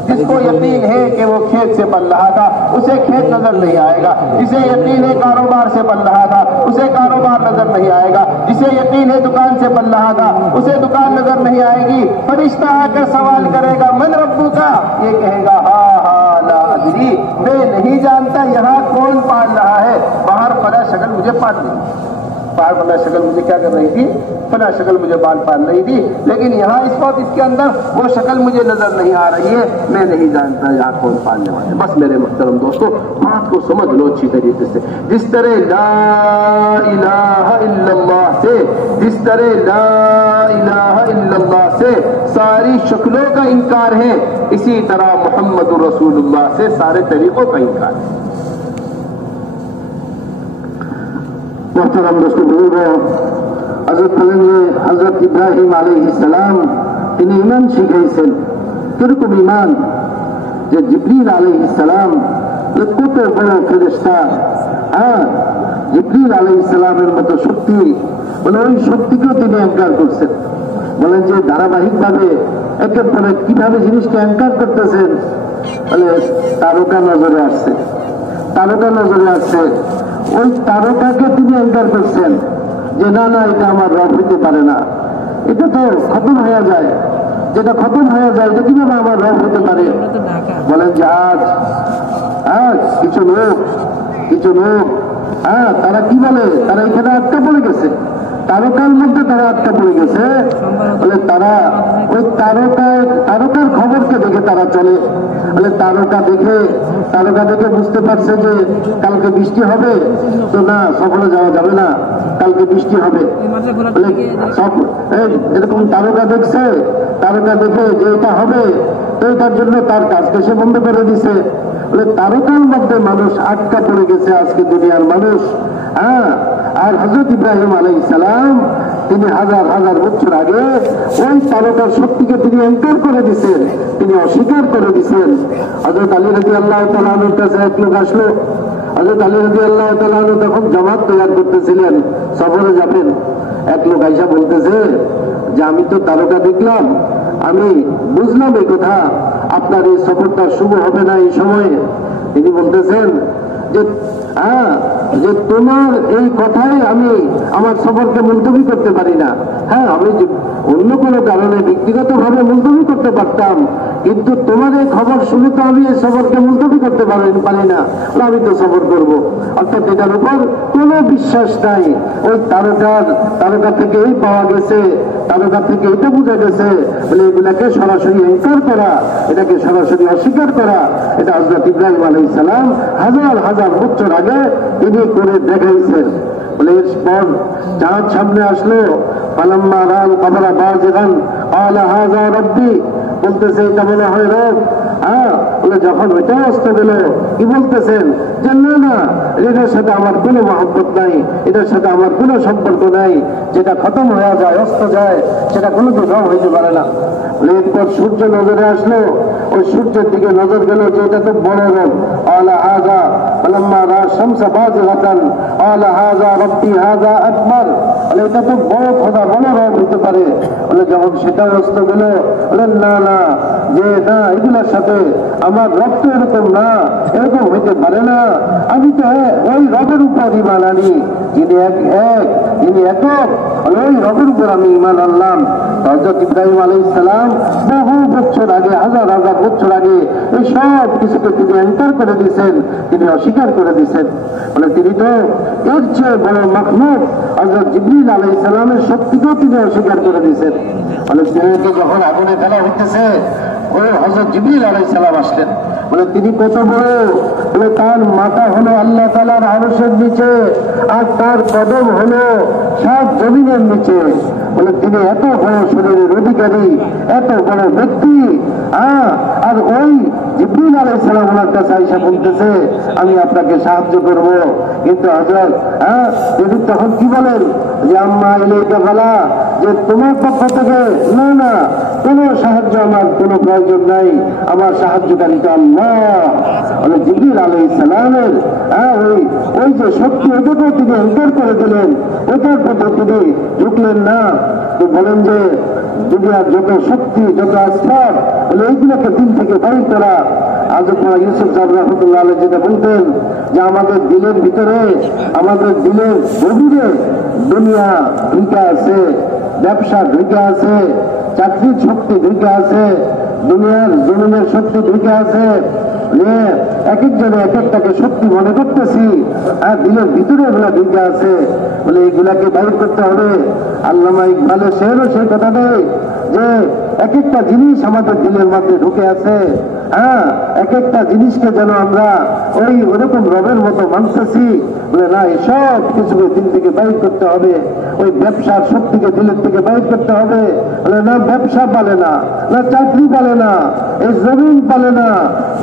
جس کو یقین ہے کہ وہ کھیت سے پل رہا تھا اسے کھیت نظر نہیں آئے گا، جسے یقین ہے کاروبار سے پل رہا تھا اسے کاروبار نظر نہیں آئے گا، جسے یقین ہے دکان سے پل رہا تھا اسے دکان نظر نہیں آئے گی۔ فرشتہ آ کر سوال کرے گا من ربو کا، یہ کہے گا ہاں لا ادری، میں نہیں جانتا یہاں کون پال رہا ہے، باہر فلاں شکل مجھے پال رہی تھی، باہر فلاں شکل مجھے کیا کر رہی تھی، فلاں شکل مجھے بال پال رہی تھی، لیکن یہاں اس وقت اس کے اندر وہ شکل مجھے نظر نہیں آ رہی ہے، میں نہیں جانتا یہاں کون پالنے والے۔ بس میرے محترم دوستو بات کو سمجھ لو اچھی طریقے سے، جس طرح لا الہ الا اللہ سے، جس طرح لا الہ الا اللہ سے ساری شکلوں کا انکار ہے، اسی طرح محمد رسول اللہ سے سارے طریقوں کا انکار ہے۔ محترم دوستو بزرگوں، حضرت ابراہیم علیہ السلام ان ایمان শিখাইছেন কিরকম ঈমান যে জিবরিল আলাইহিস সালাম কত বড় ফেরেশতা, জিবরিল আলাইহিস সালামের মতো শক্তি, বলে ওই শক্তিকেও তিনি অহংকার করছেন। বলেন যে ধারাবাহিকভাবে একের পর এক কিভাবে জিনিসকে অহংকার করতেছেন, বলে তারকা নজরে আসছে, তারকা নজরে আসছে, ওই তারকাকে তিনি অহংকার করছেন যে না না এটা আমার রব হইতে পারে না, এটা তো খতম হয়ে যায়, যেটা খতম হয়ে যায় এটা কিভাবে আমার রব হতে পারে। বলেন যে আজ কিছু লোক তারা কি বলে, তারা এখানে আটকা পড়ে গেছে, তারকার মধ্যে তারা আটকা পড়ে গেছে, বলে তারা ওই তারকার খবরকে দেখে তারা চলে। বলে তারকা দেখে বুঝতে পারছে যে কালকে বৃষ্টি হবে, তো না, সফরে যাওয়া যাবে না, কালকে বৃষ্টি হবে। এরকম তারকা দেখছে, তারকা দেখে যে এটা হবে, তো এটার জন্য তার কাজকে সে বন্ধ করে দিছে। বলে তারকার মধ্যে মানুষ আটকা পড়ে গেছে আজকে দুনিয়ার মানুষ। আর হযরত ইব্রাহিম আলাইহিস সালাম তিনি হাজার হাজার বছর আগে ওই তারকার শক্তিকে তিনি এনকার করে দিচ্ছেন, তিনি অস্বীকার করে দিচ্ছেন। হযরত আলী রাদিয়াল্লাহু তাআলা আনহুর কাছে এক লোক আসলো। হযরত আলী রাদিয়াল্লাহু তাআলা আনহু তখন জামাত তৈরি করতেছিলেন, সফরে যাবেন। এক লোক আইসা বলতেছে যে আমি তো তারকা দেখলাম, আমি বুঝলাম এই কথা, আপনার এই সফরটা শুভ হবে না এই সময়ে। তিনি বলতেছেন যে তোমার এই কথায় আমি আমার সফরকে মুলতবি করতে পারি না। আমি অন্য কোনো কারণে ব্যক্তিগত ভাবে মুলতবি করতে পারতাম, কিন্তু তোমার এই খবর শুনে তো আমি এই সফরকে মুলতবি করতে পারি না, আমি তো সফর করবো। অর্থাৎ এটার উপর কোনো বিশ্বাস নাই। ওই তারকা থেকে এই পাওয়া গেছে, তারকা থেকে এটা বোঝা গেছে, বলে এগুলাকে সরাসরি ইনকার করা, এটাকে সরাসরি অস্বীকার করা, এটা হযরত ইব্রাহিম আলাইহিস সালাম হাজার হাজার বছর আগে তিনি করে দেখাইছেন। বলে এরপর চাঁদ সামনে আসলো, ফালাম্মা রাল কমরা বাজিগান ক্বালা হাযা রাব্বি, বলতেছে এটা মনে হয় রব। বলে যখন ওইটা অস্ত গেল, কি বলতেছেন যে না না, এটার সাথে আমার কোনো মহব্বত নাই, এটার সাথে আমার কোনো সম্পর্ক নাই, যেটা খতম হয়ে যায়, অস্ত যায়, সেটা কোনোদিন রব হইতে পারে না। এরপর সূর্য নজরে আসলো, ওই সূর্যের দিকে নজর গেল যে এটা তো বড় রব। ক্বালা হাযা ফালাম্মা রা শামসা বাজিগাতান ক্বালা হাযা রাব্বি হাযা আকবার, বলে এটা তো বড় খোদা, বড় রব হইতে পারে। বলে যখন সেটা অস্ত গেল, বলে না না, যে না, এগুলোর সাথে আমার রব তো এরকম না, এরকম হইতে পারে না, আমি তো ওই রবের উপর ঈমান আনি, যিনি যিনি একক, ওই রবের উপর আমি ঈমান আনলাম। হযরত ইব্রাহিম আলাইহিস সালাম বহু বছর আগে, হাজার হাজার বছর আগে এই সব কিছুকে তিনি এনকার করে দিয়েছেন, তিনি অস্বীকার করে দিয়েছেন। বলে তিনি তো এর চেয়ে বড় মাখলুক হযরত জিবরিল আলাইহিস সালামের শক্তিকেও তিনি অস্বীকার করে দিয়েছেন। বলে তিনি যখন আগুনে ফেলা হইতেছে, ওই হযরত জিবরিল আলাইহিস সালাম আসলেন। বলে তিনি কত বড়, বলে তার মাথা হলো আল্লাহ তাআলার আরশের নিচে, আর তার কদম হলো সাত জমিনের নিচে। বলে তিনি এত বড় শরীরের অধিকারী, এত বড় ব্যক্তি। আর ওই জিবরিল আলাইহিস সালাম ওনার কাছে আইসা বলতেছে আমি আপনাকে সাহায্য করব, কিন্তু হযরত তিনি তখন কি বলেন যে আম্মা ইলাইকা ফালা, যে তোমার পক্ষ থেকে না না, কোনো সাহায্য আমার কোনো প্রয়োজন নাই, আমার সাহায্যকারী তো আল্লাহ। বলে জিবরিল আলাইহিস সালামের ওই যে শক্তি, ওটাকেও তিনি ইনকার করে দিলেন, ওটার প্রতি তিনি ঝুঁকলেন না। তো বলেন যে দুনিয়ার যত শক্তি, যত আসফার, বলে এইগুলোকে দিল থেকে বাইর করা। আজকে ইউসুফ সাহেব রাহমাতুল্লাহ আলাইহি যেটা বলতেন যে আমাদের দিলের ভিতরে, আমাদের দিলের গভীরে দুনিয়া ঢুকে আছে, ব্যবসা ঢুকে আছে, চাকরির শক্তি ঢুকে আছে, দুনিয়ার জমিনের শক্তি ঢুকে আছে। এক একজনে এক একটাকে শক্তি মনে করতেছি, আর দিলের ভিতরে এগুলা ঢুকে আছে। বলে এইগুলাকে বাইর করতে হবে। আল্লামা ইকবালের শেরও সেই কথা নেই যে এক একটা জিনিস আমাদের দিলের মধ্যে ঢুকে আছে। এক একটা জিনিসকে যেন আমরা ওই ওরকম রবের মতো মানতেছি। বলে না, এসব কিছুকে দিল থেকে বাইর করতে হবে। ওই ব্যবসার শক্তিকে দিলের থেকে বাইর করতে হবে। বলে না, ব্যবসা পালে না, না চাকরি পালে না, এই জমিন পালে না,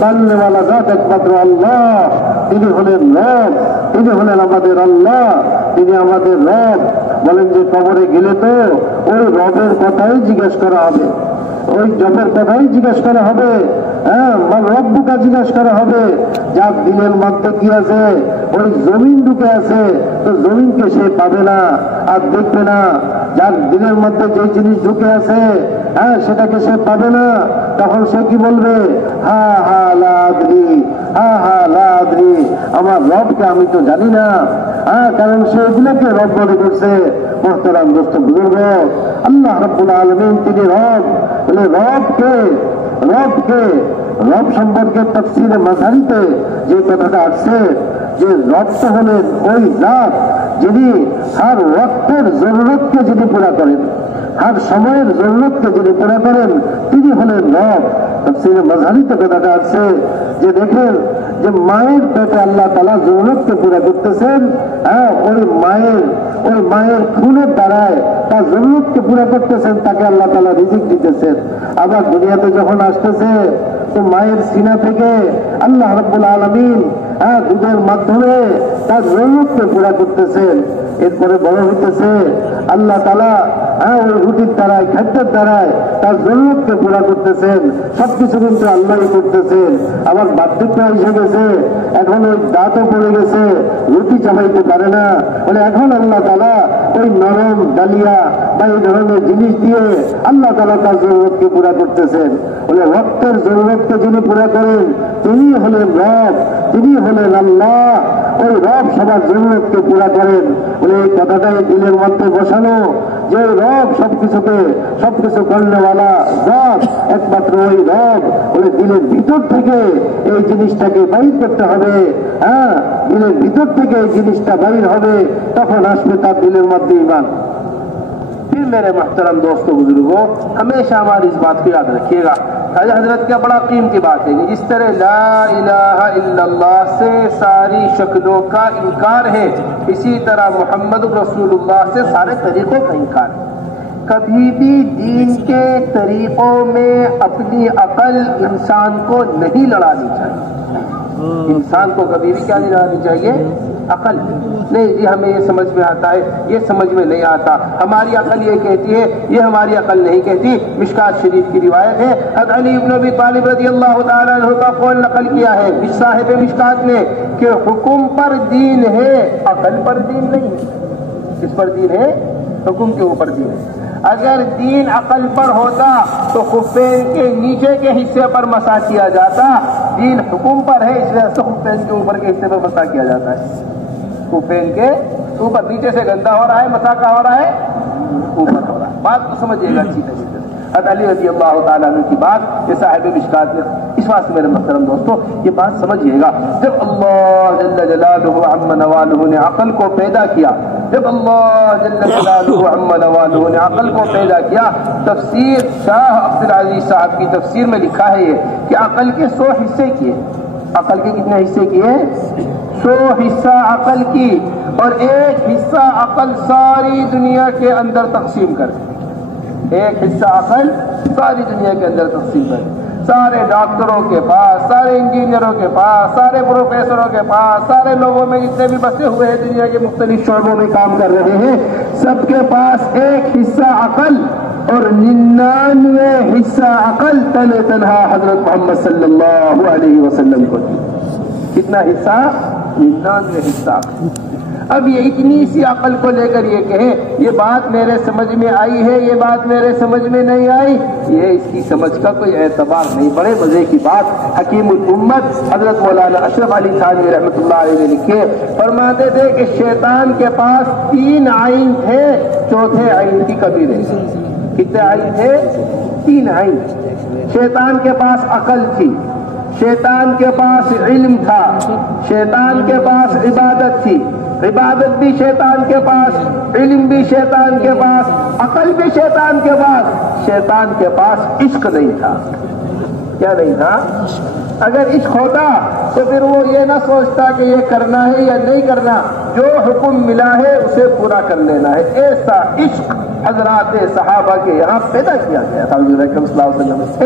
পালনেওয়ালা জাত একমাত্র আল্লাহ। তিনি হলেন রব, তিনি হলেন আমাদের আল্লাহ, তিনি আমাদের রব। বলেন যে কবরে গেলে তো ওই রবের কথাই জিজ্ঞেস করা হবে, ওই জবের কথাই জিজ্ঞেস করা হবে। রব্বুকা জিজ্ঞেস করা হবে। যার দিলের মধ্যে কি আছে, ওই জমিন ঢুকে আছে, তো জমিনকে সে পাবে না আর দেখবে না। যার দিলের মধ্যে যে জিনিস ঢুকে আছে, সেটাকে সে পাবে না। তখন সে কি বলবে, হা হা লা আদরি, হা হা লা আদরি, আমার রবকে আমি তো জানি না। কারণ সে এগুলোকে রব মনে করছে। মোহতারাম দোস্ত বুজুর্গ, আল্লাহ রাব্বুল আলামিন তিনি রব। বলে রব সম্পর্কে তাফসীরে মাঝারিতে যে কথাটা আসছে যে রব তো হলেন ওই জাত যিনি হার ওয়াক্তের জরুরতকে যিনি পুরা করেন, হার সময়ের জরুরতকে যিনি পুরা করেন, তিনি হলেন রব। তাফসীরে মাযহারি তো কথাটা আছে যে দেখেন যে মায়ের পেটে আল্লাহ তাআলা জরুরতকে পুরা করতেছেন, ওই মায়ের খুনের দ্বারায় তার জরুরতকে পুরা করতেছেন, তাকে আল্লাহ তাআলা রিজিক দিতেছেন। আবার দুনিয়াতে যখন আসতেছে তো মায়ের সিনা থেকে আল্লাহ রাব্বুল আলামিন দুধের মাধ্যমে তার জরুরতকে পুরা করতেছেন। এরপরে বড় হইতেছে আল্লাহ তাআলা ওই রুটির দ্বারায়, খাদ্যের দ্বারায় তার জরুরতকে পুরা করতেছেন। সবকিছু কিন্তু আল্লাহই করতেছেন। আবার বার্ধক্য এসে গেছে, এখন ওই দাঁতও পড়ে গেছে, রুটি চাপাইতে পারে না, বলে এখন আল্লাহ তাআলা ওই নরম ডালিয়া বা এই ধরনের জিনিস দিয়ে আল্লাহ তাআলা তার জরুরতকে পুরা করতেছেন। বলে রক্তের জরুরতকে যিনি পুরা করেন তিনি হলেন রব, তিনি হলেন আল্লাহ। ওই রব সবার জরুরতকে পুরা করেন। বলে এই কথাটাই দিলের মধ্যে বসানো যে রব সবকিছু করনেওয়ালা রব, একমাত্র ওই রব। বলে দিলের ভিতর থেকে এই জিনিসটাকে বাইর করতে হবে। দিলের ভিতর থেকে এই জিনিসটা বাইর হবে, তখন আসবে তার দিলের মধ্যে ঈমান। फिर मेरे मोहतरम दोस्तों बुजुर्गों, हमेशा हमारी इस बात को याद रखिएगा। खाजा हजरत क्या बड़ा कीमती बात है। जिस तरह ला इलाहा इल्लल्लाह से सारी शक्लों का इनकार है, इसी तरह मोहम्मद रसूलुल्लाह से सारे तरीकों का इनकार है। कभी भी दीन के तरीकों में अपनी अकल इंसान को नहीं लड़ानी चाहिए। इंसान को कभी भी क्या नहीं लड़ानी चाहिए? अकल नहीं जी, हमें ये समझ में आता है, ये समझ में नहीं आता, हमारी अकल ये कहती है, ये हमारी अकल नहीं कहती। मिशकात शरीफ की रिवायत है, हज़रत अली इब्न अबी तालिब रज़ियल्लाहु ताला अन्हु का कौल नकल किया है साहिब मिशकात ने कि हुक्म पर दीन है, अकल पर दीन नहीं। किस पर दीन है? हुक्म के ऊपर दीन है। अगर दीन अकल पर होता तो खुफैन के नीचे के हिस्से पर मसा किया जाता। दीन हुक्म पर है, इसलिए खुफैन के ऊपर के हिस्से पर मसा किया जाता है। खुफैन के ऊपर, नीचे से गंदा हो रहा है, मसा का हो रहा है, ऊपर हो रहा है। बात को समझिएगा अच्छी तरीके से। हज़रत अली रज़ियल्लाहु ताला अन्हु की बात ये साहिब मिशकात ने, इस वास्ते मेरे मोहतरम दोस्तों ये बात समझिएगा। जब अल्लाह जल्ल जलालुहु अम्मा नवालुहु ने अकल को पैदा किया, जब अल्लाह जल्ल जलालुहु अम्मा नवालुहु ने अकल को पैदा किया, तफसीर शाह अब्दुल अजीज साहब की तफसीर में लिखा है ये कि अकल के 100 हिस्से किए। अकल के कितने हिस्से किए? 100 हिस्सा अकल की, और एक हिस्सा अकल सारी दुनिया के अंदर तकसीम कर दी। एक हिस्सा अकल सारी दुनिया के अंदर तकसीम कर दी। सारे डॉक्टरों के पास, सारे इंजीनियरों के पास, सारे प्रोफेसरों के पास, सारे लोगों में जितने भी बसे हुए हैं दुनिया के मुख्तलिफ शोबों में काम कर रहे हैं, सबके पास एक हिस्सा अकल और 99 हिस्सा अकल तने तनहा हजरत मोहम्मद सल्लल्लाहु अलैहि वसल्लम को दी। कितना हिस्सा? 99 हिस्सा। अब ये इतनी सी अकल को लेकर ये कहे ये बात मेरे समझ में आई है, ये बात मेरे समझ में नहीं आई, ये इसकी समझ का कोई एतबार नहीं। बड़े मजे की बात हकीमुल उम्मत हजरत मौलाना अशरफ अली थानवी रहमतुल्लाह अलैह ने लिखे, फरमाते थे कि शैतान के पास 3 आइन थे, चौथे आइन की कभी नहीं। कितने आइन थे? 3 आइन। शैतान के पास अकल थी, शैतान के पास इल्म था, शैतान के पास इबादत थी, इबादत भी शैतान के पास, इल्म भी शैतान के पास, अकल भी शैतान के पास। शैतान के पास इश्क नहीं था। क्या नहीं था? अगर इश्क होता तो फिर वो ये ना सोचता कि ये करना है या नहीं करना, जो हुक्म मिला है उसे पूरा कर लेना है। ऐसा इश्क हजरात सहाबा के यहाँ पैदा किया गया था।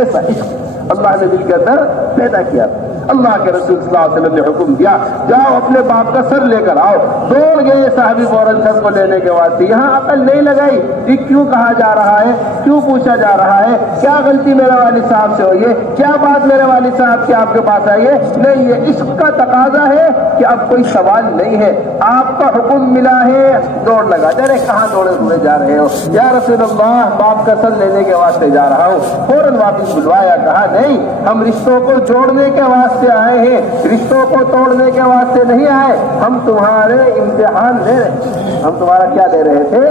ऐसा इश्क अल्लाह ने दिल के अंदर पैदा किया। अल्लाह के रसूल सल्लल्लाहु अलैहि वसल्लम ने हुक्म दिया, जाओ अपने बाप का सर लेकर आओ। दौड़ गए साहबी फौरन सर को लेने के वास्ते। यहाँ अकल नहीं लगाई कि क्यों कहा जा रहा है, क्यों पूछा जा रहा है, क्या गलती मेरे वालिद साहब से हुई है, क्या बात मेरे वालिद साहब की आपके पास आई है। नहीं, ये इश्क का तकाजा है कि अब कोई सवाल नहीं है, आपका हुक्म मिला है, दौड़ लगा। अरे कहाँ दौड़े हुए जा रहे हो? या रसूलल्लाह बाप का सर लेने के वास्ते जा रहा हूँ। फौरन वापिस बुलवाया, कहा नहीं, हम रिश्तों को जोड़ने के वास्ते आए हैं, रिश्तों को तोड़ने के वास्ते नहीं आए। हम तुम्हारे इम्तिहान ले रहे, हम तुम्हारा क्या ले रहे थे?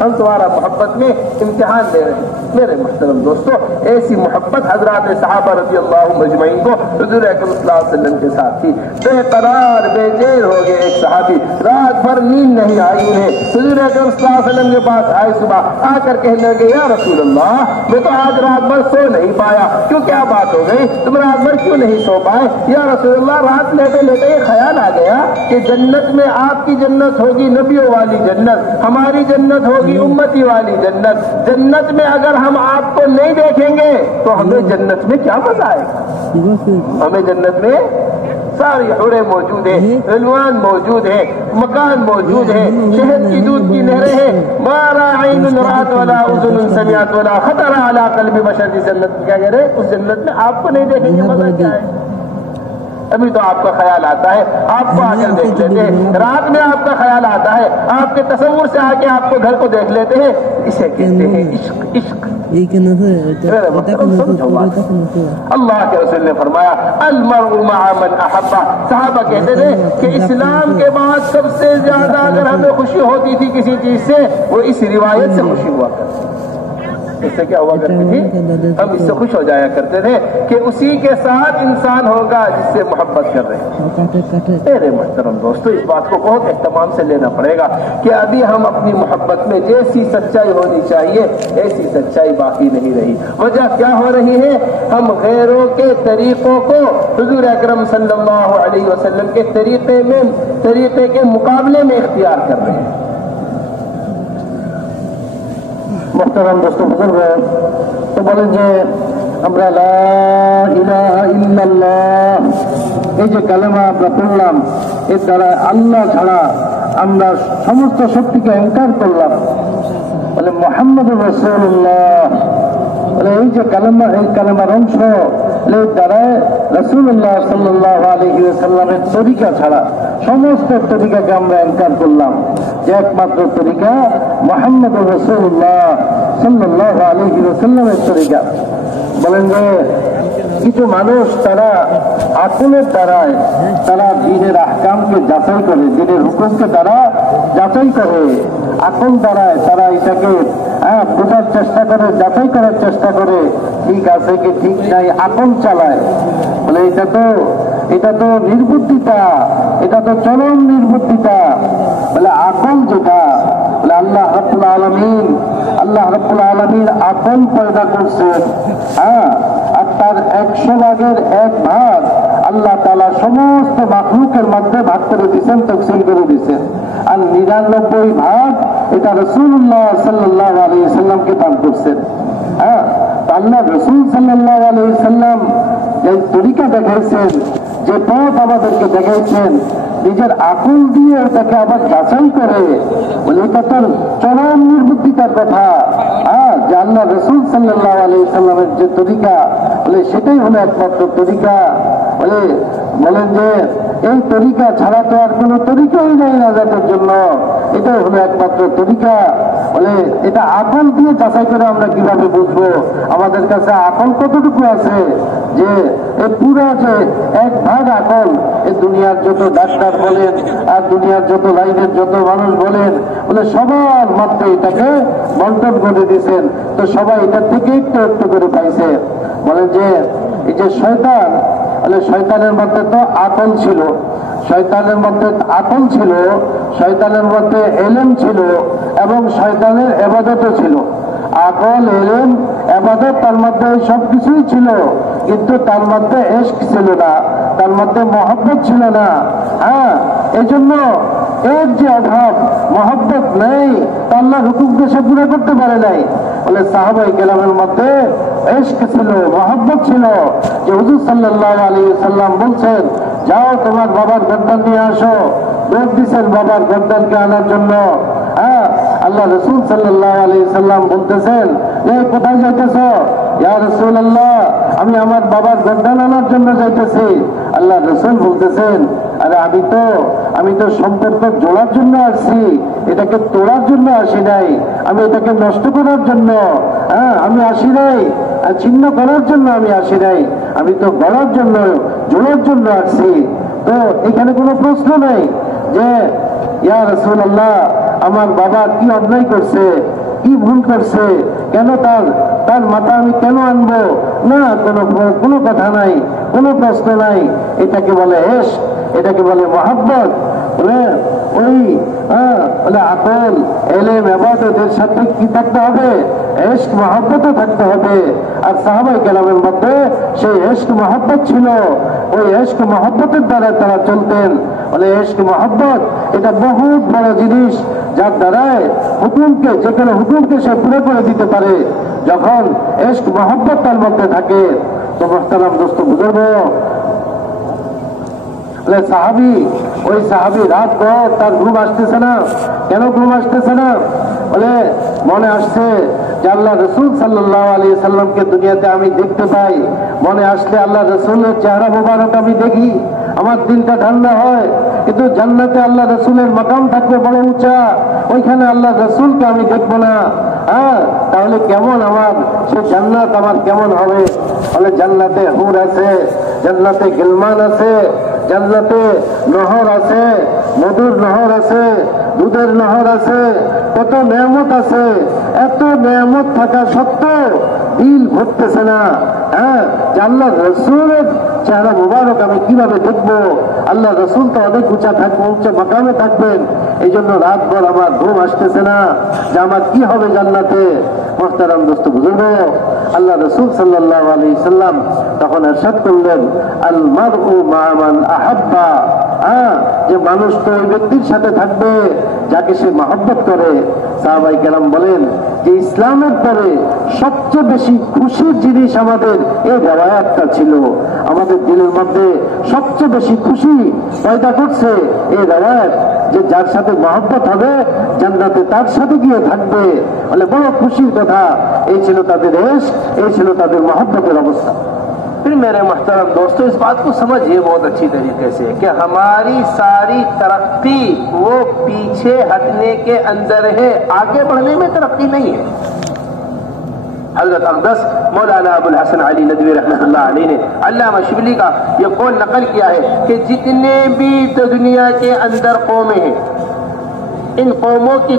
हम तुम्हारा मोहब्बत में इम्तिहान ले रहे हैं। मेरे मुहतरम दोस्तों, ऐसी मोहब्बत हजरात सहाबा रज़ी अल्लाह मजमईन को हुज़ूर अकरम सल्लल्लाहु अलैहि वसल्लम के साथ थी। बेकरार बेचैन हो गए एक सहाबी, रात भर नींद नहीं आई उन्हें। हुज़ूर अकरम सल्लल्लाहु अलैहि वसल्लम के पास आए, सुबह आकर कहने लगे, या रसूल अल्लाह, मैं तो आज रात भर सो नहीं पाया, क्यों, क्या बात हो गई, तुम रात भर क्यों नहीं सो पाए? या रसूल अल्लाह, रात लेटे लेटे ये ख्याल आ गया कि जन्नत में आपकी जन्नत होगी नबियों वाली जन्नत, हमारी जन्नत होगी उम्मती वाली जन्नत। जन्नत में अगर हम आपको नहीं देखेंगे तो हमें जन्नत में क्या मजा आएगा? हमें जन्नत में सारी हुरें मौजूद है, रिलवान मौजूद है, मकान मौजूद है, शहद की दूध की नहरें हैं, मारा ऐनुन रात वाला उज़ुनुन समिअत वाला खतरा अला क़ल्बि बशर की जन्नत। क्या कह रहे? उस जन्नत में आपको नहीं देखेंगे, मजा क्या है? अभी तो आपका ख्याल आता है, आपको आकर देख लेते हैं, रात में आपका ख्याल आता है, आपके तसव्वुर से आके आपको घर को देख लेते हैं। इसे कहते हैं इश्क। इश्क अल्लाह के रसूल ने फरमाया, अल-मर्उ मअ मन अहब्बा। सहाबा कहते थे कि इस्लाम के बाद सबसे ज्यादा अगर हमें खुशी होती थी किसी चीज से, वो इस रिवायत से खुशी हुआ करती। इससे क्या हुआ करती थी? हम इससे खुश हो जाया करते थे कि उसी के साथ इंसान होगा जिससे मोहब्बत कर रहे हैं। मेरे मुहतरम दोस्तों, इस बात को बहुत एहतमाम से लेना पड़ेगा कि अभी हम अपनी मोहब्बत में जैसी सच्चाई होनी चाहिए ऐसी सच्चाई बाकी नहीं रही। वजह क्या हो रही है? हम गैरों के तरीकों को हुजूर अकरम सल्लल्लाहु अलैहि वसल्लम के तरीके के मुकाबले में इख्तियार कर रहे हैं। মোহতারাম দোস্ত বুজুর্গ, তো বলেন যে আমরা লা ইলাহা ইল্লাল্লাহ এই যে কালেমা আমরা পড়লাম, এর দ্বারা আল্লাহ ছাড়া আমরা সমস্ত শক্তিকে ইনকার করলাম। বলে মুহাম্মদুর রাসূলুল্লাহ, বলে এই যে কালেমা, এই কালেমার অংশ, এর দ্বারা রাসূলুল্লাহ সাল্লাল্লাহু আলাইহি ওয়াসাল্লামের তরিকা ছাড়া সমস্ত তরিকাকে আমরা ইনকার করলাম। যে একমাত্র তরিকা মুহাম্মদুর রাসূলুল্লাহ সাল্লাল্লাহু আলাইহি ওয়াসাল্লামের তরিকা। বলেন যে কিছু মানুষ তারা আকলের দ্বারায় তারা দ্বীনের আহকামকে যাচাই করে, দ্বীনের হুকুমকে তারা যাচাই করে, আকল দ্বারায় তারা এটাকে বোঝার চেষ্টা করে, যাচাই করার চেষ্টা করে, ঠিক আছে কি ঠিক নাই, আকল চালায়। বলে এটা তো নির্বুদ্ধিতা, এটা তো চরম নির্বুদ্ধিতা। বলে আকল যেটা, বলে আল্লাহ রাব্বুল আলামিন আকল পয়দা করছেন, আর তার 100 ভাগের 1 ভাগ আল্লাহ তাআলা সমস্ত মাখলুকের মধ্যে ভাগ করে দিয়েছেন, তকসিম করে দিয়েছেন। আর 99 ভাগ এটা রাসূলুল্লাহ সাল্লাল্লাহু আলাইহি ওয়াসাল্লামকে দান করছেন। আল্লাহ রাসূল সাল্লাল্লাহু আলাইহি ওয়াসাল্লাম যে তরিকা দেখাইছেন, যে পথ আমাদেরকে দেখাইছেন, নিজের আকল দিয়ে এটাকে আবার যাচাই করে, বলে এটা তার চরম নির্বুদ্ধিতার কথা। যে আল্লাহ রাসূল সাল্লাল্লাহু আলাইহি ওয়াসাল্লামের যে তরিকা, বলে সেটাই হলো একমাত্র তরিকা। বলেন যে এই তরিকা ছাড়া তো আর কোনো তরিকাই নেই নাজাতের জন্য, এটাই হলো একমাত্র তরিকা। বলে এটা আকল দিয়ে যাচাই করে আমরা কিভাবে বুঝবো? আমাদের কাছে আকল কতটুকু আছে যে এই পুরো যে 1 ভাগ আকল, এই দুনিয়ার যত ডাক্তার বলেন আর দুনিয়ার যত লাইনের যত মানুষ বলেন, বলে সবার মধ্যে এটাকে বন্টন করে দিয়েছেন, তো সবাই এটার থেকে একটু একটু করে পাইছে। বলে যে এই যে শয়তান, বলে শয়তানের মধ্যে তো আকল ছিল, শয়তানের মধ্যে আকল ছিল, শয়তানের মধ্যে ইলম ছিল, এবং শয়তানের ইবাদতও ছিল। আকল, ইলম, ইবাদত তার মধ্যে সবকিছুই ছিল, কিন্তু তার মধ্যে ইশক ছিল না, তার মধ্যে মহব্বত ছিল না। এই জন্য এর যে অভাব, মহব্বত নেই, আল্লাহর হুকুমকে সে পুরো করতে পারে নাই। বলে সাহাবায়ে কেরামের মধ্যে ইশক ছিল, মহব্বত ছিল। যে হুজুর সাল্লাল্লাহু আলাইহি ওয়াসাল্লাম বলছেন, যাও তোমার বাবার গর্দান নিয়ে আসো, বের দিছেন বাবার গর্দানকে আনার জন্য। আল্লাহ রাসূল সাল্লাল্লাহু আলাইহি ওয়াসাল্লাম বলতেছেন, এই কোথায় যাইতেছো? ইয়া রাসূলুল্লাহ, আমি আমার বাবার গর্দান আনার জন্য যাইতেছি। আল্লাহ রাসূল বলতেছেন, আরে আমি তো সম্পর্ক জোড়ার জন্য আসছি, এটাকে তোড়ার জন্য আসি নাই, আমি এটাকে নষ্ট করার জন্য আমি আসি নাই, আর ছিন্ন করার জন্য আমি আসি নাই, আমি তো গড়ার জন্য, জোড়ার জন্য আসছি। তো এখানে কোনো প্রশ্ন নেই যে ইয়া রাসূলুল্লাহ আমার বাবা কি অন্যায় করছে, কি ভুল করছে, কেন তার মাথা আমি কেন আনবো না, কোনো কথা নাই, কোনো প্রশ্ন নাই। এটাকে বলে ইশক, এটাকে বলে মহব্বত। ওই বলে আকল, এলেম, ইবাদতের সাথে কি থাকতে হবে? ইশক মহব্বতও থাকতে হবে। আর সাহাবায়ে কেরামের মধ্যে সেই ইশক মহব্বত ছিল, ওই ইশক মহব্বতের দ্বারা তারা চলতেন। বলে ইশক মহব্বত এটা বহুত বড় জিনিস, যার দ্বারায় হুকুমকে, যে কোনো হুকুমকে সে পুরো করে দিতে পারে যখন ইশক মহব্বত তার মধ্যে থাকে। তো মুহতারাম দোস্ত বুজুর্গ, ওই সাহাবি রাত ভর তার ঘুম আসতেছে না। কেন ঘুম আসতেছে না? বলে মনে আসছে যে আল্লাহ রসুল সাল্লাল্লাহু আলাইহি সাল্লামকে দুনিয়াতে আমি দেখতে পাই, মনে আসলে আল্লাহ রসুলের চেহারা মোবারক আমি দেখি, আমার দিলটা ঠান্ডা হয়। কিন্তু জান্নাতে আল্লাহ রসুলের মাকাম থাকবে বড় উঁচা, ওইখানে আল্লাহ রসুলকে আমি দেখবো না। তাহলে কেমন আমার সে জান্নাত আমার কেমন হবে? বলে জান্নাতে হুর আছে, জান্নাতে গিলমান আছে, জান্নাতে নহর আছে, মধুর নহর আছে, দুধের নহর আছে, কত নেয়ামত আছে। এত নেয়ামত থাকা সত্ত্বেও দিল ভরতেছে না। আল্লাহ রসুলের চেহারা মুবারক আমি কিভাবে দেখবো? আল্লাহ রসুল তো অনেক উঁচা থাকবে, উচ্চ মাকামে থাকবেন। এই জন্য রাত ভর আমার ঘুম আসতেছে না যে আমার কি হবে জান্নাতে। মুহতারাম দোস্ত বুজুর্গ, আল্লাহ রসুল সাল্লাল্লাহু আলাইহি সাল্লাম তখন ইরশাদ করলেন, আল মারউ মা মান আহাব্বা, যে মানুষ তো ওই ব্যক্তির সাথে থাকবে যাকে সে মহব্বত করে। সাহাবায়ে কেরাম বলেন যে ইসলামের পরে সবচেয়ে বেশি খুশির জিনিস আমাদের এই রিওয়ায়াতটা ছিল। আমাদের দিলের মধ্যে সবচেয়ে বেশি খুশি পয়দা করছে এই রিওয়ায়াত, যে যার সাথে মহব্বত হবে জান্নাতে তার সাথে গিয়ে থাকবে। বলে বড় খুশির কথা। এই ছিল তাদের ইশক, এই ছিল তাদের মহব্বতের অবস্থা। फिर मेरे मोहतरम दोस्तों, इस बात को समझिए बहुत अच्छी तरीके से कि हमारी सारी तरक्की वो पीछे हटने के अंदर है, आगे बढ़ने में तरक्की नहीं है। हजरत अक़दस मौलाना अबुल हसन अली नदवी रहमतुल्लाह अलैह ने अल्लामा शिबली का ये कौल नकल किया है कि जितने भी दुनिया के अंदर कौमें हैं, इन कौमों की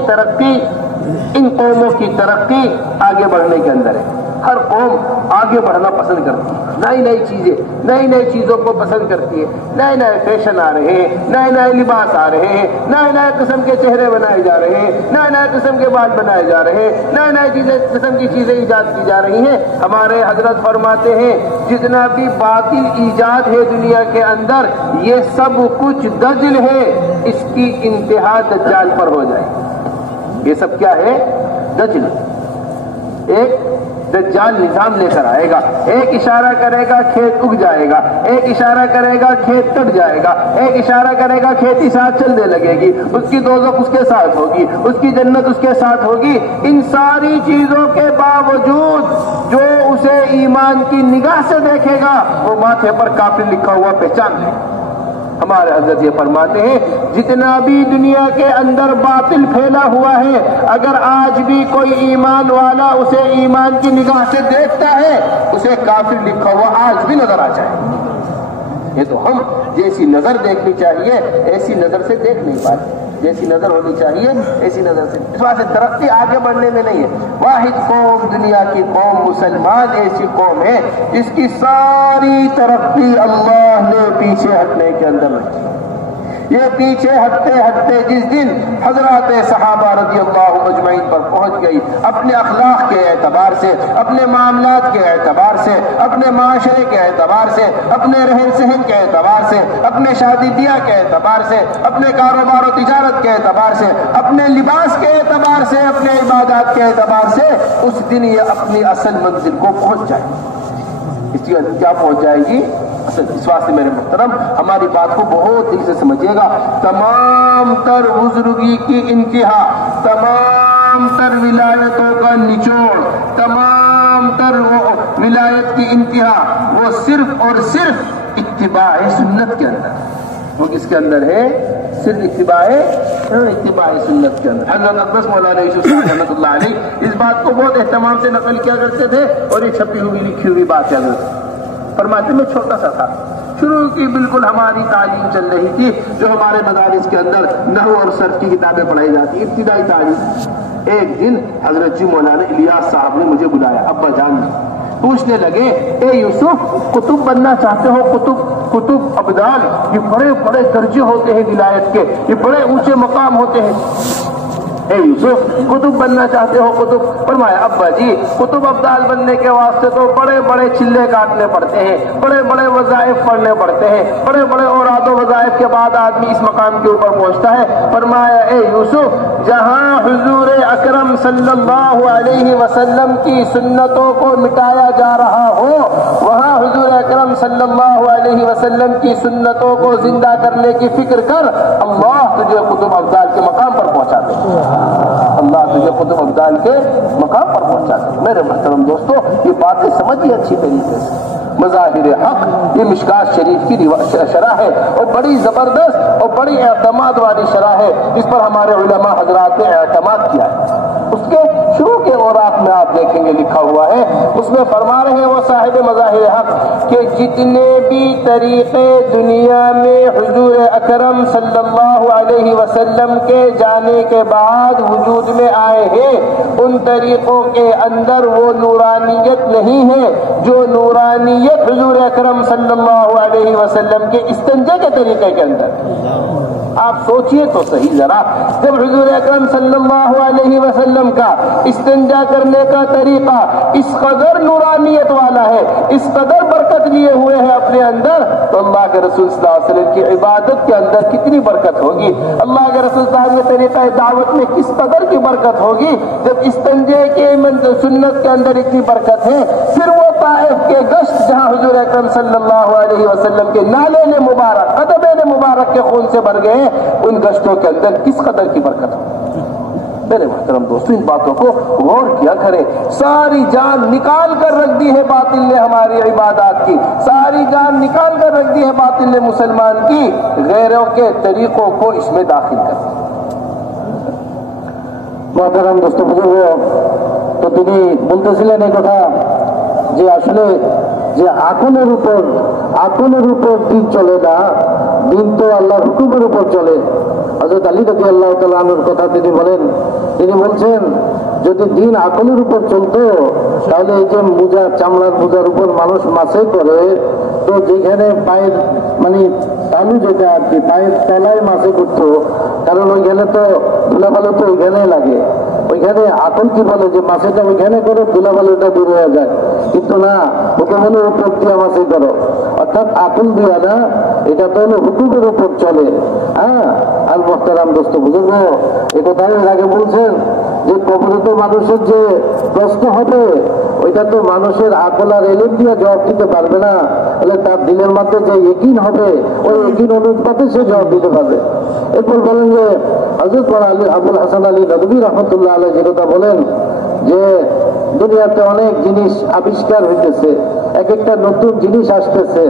तरक्की आगे बढ़ने के अंदर है। हर कौम आगे बढ़ना पसंद करती है, नई नई चीजों को पसंद करती है। नए नए फैशन आ रहे हैं, नए नए लिबास आ रहे हैं, नए नए किस्म के चेहरे बनाए जा रहे हैं, नए नए किस्म के बाल बनाए जा रहे हैं, नए नए किस्म की चीजें ईजाद की जा रही हैं। हमारे हजरत फरमाते हैं जितना भी बातिल ईजाद है दुनिया के अंदर, ये सब कुछ दज्जल है, इसकी इंतहा दज्जाल पर हो जाए। ये सब क्या है? दज्जल। एक दज्जाल निजाम लेकर आएगा, एक इशारा करेगा खेत उग जाएगा, एक इशारा करेगा खेत कट जाएगा, एक इशारा करेगा खेती साथ चलने लगेगी, उसकी दोज़ख उसके साथ होगी, उसकी जन्नत उसके साथ होगी। इन सारी चीजों के बावजूद जो उसे ईमान की निगाह से देखेगा वो माथे पर काफिर लिखा हुआ पहचान ले। हमारे हजरत ये फरमाते हैं जितना भी दुनिया के अंदर बातिल फैला हुआ है, अगर आज भी कोई ईमान वाला उसे ईमान की निगाह से देखता है, उसे काफिर लिखा हुआ आज भी नजर आ जाए। ये तो हम जैसी नजर देखनी चाहिए ऐसी नजर से देख नहीं पाते, जैसी नजर होनी चाहिए ऐसी नजर से। इस वजह से तरक्की आगे बढ़ने में नहीं है। वाहिद कौम दुनिया की कौम मुसलमान ऐसी कौम है जिसकी सारी तरक्की अल्लाह ने पीछे हटने के अंदर रखी। ये पीछे हटते हटते जिस दिन हजरत सहाबा रज़ियल्लाहु अजमईन पर पहुंच गई, अपने अखलाक के एतबार से, अपने मामलात के एतबार से, अपने माशरे के एतबार से, अपने रहन सहन के एतबार से, अपने शादी ब्याह के एतबार से, अपने कारोबार और तिजारत के एतबार से, अपने लिबास के एतबार से, अपने इबादत के एतबार से, उस दिन ये अपनी असल मंजिल को पहुंच जाएगी। इसकी क्या पहुंच जाएगी? इस वास्ते मेरे मुहतरम हमारी बात को बहुत दिल से समझिएगा। तमाम तर बुजुर्गी की इंतहा, तमाम तर विलायतों का निचोड़, तमाम तर विलायत की इंतहा वो सिर्फ और सिर्फ इत्तिबाए सुन्नत के अंदर। वो किसके अंदर है? सिर्फ इत्तिबाए सुन्नत के अंदर। हज़रत अक़दस मौलाना यूसुफ़ रहमतुल्लाह अलैह इस बात को बहुत एहतमाम से नकल किया करते थे और ये छपी हुई लिखी हुई बात है। फरमाते मैं छोटा सा था, शुरू की बिल्कुल हमारी तालीम चल रही थी, जो हमारे मदारिस के अंदर नहू और सर्फ की किताबें पढ़ाई जाती, इब्तिदाई तालीम। एक दिन हजरत जी मौलाना इलियास साहब ने मुझे बुलाया, अब्बा जान पूछने लगे, ए यूसुफ, कुतुब बनना चाहते हो? कुतुब अब्दाल, ये बड़े बड़े दर्जे होते हैं विलायत के, ये बड़े ऊंचे मकाम होते हैं। ए यूसुफ, कुतुब बनना चाहते हो? कुतुब। फरमाया, अब्बा जी, कुतुब अब्दाल बनने के वास्ते तो बड़े बड़े चिल्ले काटने पड़ते हैं, बड़े बड़े वज़ाइफ पढ़ने पड़ते हैं, बड़े बड़े औरादो वज़ाइफ के बाद आदमी इस मकाम के ऊपर पहुंचता है। फरमाया, ए यूसुफ, जहां हुजूर अकरम सल्लल्लाहु अलैहि वसल्लम की सुन्नतों को मिटाया जा रहा हो, वहां हुजूर अकरम सल्लल्लाहु अलैहि वसल्लम की सुन्नतों को जिंदा करने की फिक्र कर, अल्लाह तुझे कुतुब अब्दाल के मकाम पर पहुंचा दे। अल्लाह तुझे कुतुब अब्दाल के मकाम पर पहुंचा दे। मेरे मोहतरम दोस्तों, ये बातें समझिए अच्छी तरीके से। मज़ाहिर हक, ये मिशकात शरीफ की शरह है और बड़ी जबरदस्त और बड़ी एतमाद वाली शरह है, जिस पर हमारे उलमा हजरात ने एतमाद किया है। उसके शुरू के औरात में आप देखेंगे लिखा हुआ है, उसमें फरमा रहे हैं वो साहिब मज़ाहिर हक कि जितने भी तरीके दुनिया में हुजूर अकरम सल्लल्लाहु अलैहि वसल्लम के जाने के बाद वजूद में आए हैं, उन तरीकों के अंदर वो नूरानियत नहीं है जो नूरानियत हुजूर अकरम सल्लल्लाहु अलैहि वसल्लम के इस्तिंजा के तरीके के अंदर। आप सोचिए तो सही जरा, जब हुजूर अकरम सल्लल्लाहु अलैहि वसल्लम का इस्तिंजा करने का तरीका इस कदर नूरानियत वाला है, इस कदर बरकत लिए हुए हैं अपने अंदर, तो अल्लाह के रसूल सल्लल्लाहु अलैहि वसल्लम की इबादत के अंदर कितनी बरकत होगी, अल्लाह के रसूल साहब के तरीका दावत में किस कदर की बरकत होगी। जब इस्तिंजे के सुन्नत के अंदर इतनी बरकत है, फिर वो ताइफ के गश्त जहां हुजूर अकरम सल्लल्लाहु अलैहि वसल्लम के नाले ने मुबारक, कदमे ने मुबारक के खून से भर गए, उन गश्तों के अंदर किस कदर की बरकत हो। मेरे मोहतरम दोस्तों, इन बातों को गौर किया करें। सारी जान निकाल कर रख दी है बातिल ने हमारी इबादत की, सारी जान निकाल कर रख दी है बातिल ने मुसलमान की, गैरों के तरीकों को इसमें दाखिल कर। मोहतरम दोस्तों बुजुर्ग, तो তিনি বলতেছিলেন এই কথা যে আসলে যে আকলের উপর দিন চলে না, দিন তো আল্লাহর হুকুমের উপর চলে। হযরত আলী রাদিয়াল্লাহু তাআলা আনহুর কথা তিনি বলছেন যদি দিন আকলের উপর চলতো তাহলে এই যে মোজা, চামড়ার মোজার উপর মানুষ মাসে করে, তো যেখানে পায়ের মানে তালু যেটা আর কি পায়ের তলায় মাসে করতো, কারণ ওইখানে তো ধুলাবালু তো ওইখানে লাগে, ওইখানে আকল কি বলে যে মাছেটা ওইখানে করো, ধুলাবালুটা দূর হয়ে যায়, কিন্তু না, ওকে বলে উপর দিয়া মাছে করো, অর্থাৎ আকল দিয়া না, এটা তো হলো হুকুমের উপর চলে। হ্যাঁ, আর মোহতারাম দোস্ত বুঝুন, এ কথাই আগে বলছেন যে কবরে তো মানুষের যে প্রশ্ন হবে, ওইটা তো মানুষের আকল আর এলেম দিয়ে জবাব দিতে পারবে না, বলে তার দিলের মধ্যে যে ইকিন হবে, ওই ইকিন অনুপাতে সে জবাব দিতে পারবে। এরপর বলেন যে হযরত আবুল হাসান আলী নদভী রহমতুল্লাহ আলাইহি যে কথা বলেন যে দুনিয়াতে অনেক জিনিস আবিষ্কার হইতেছে, এক একটা নতুন জিনিস আসতেছে,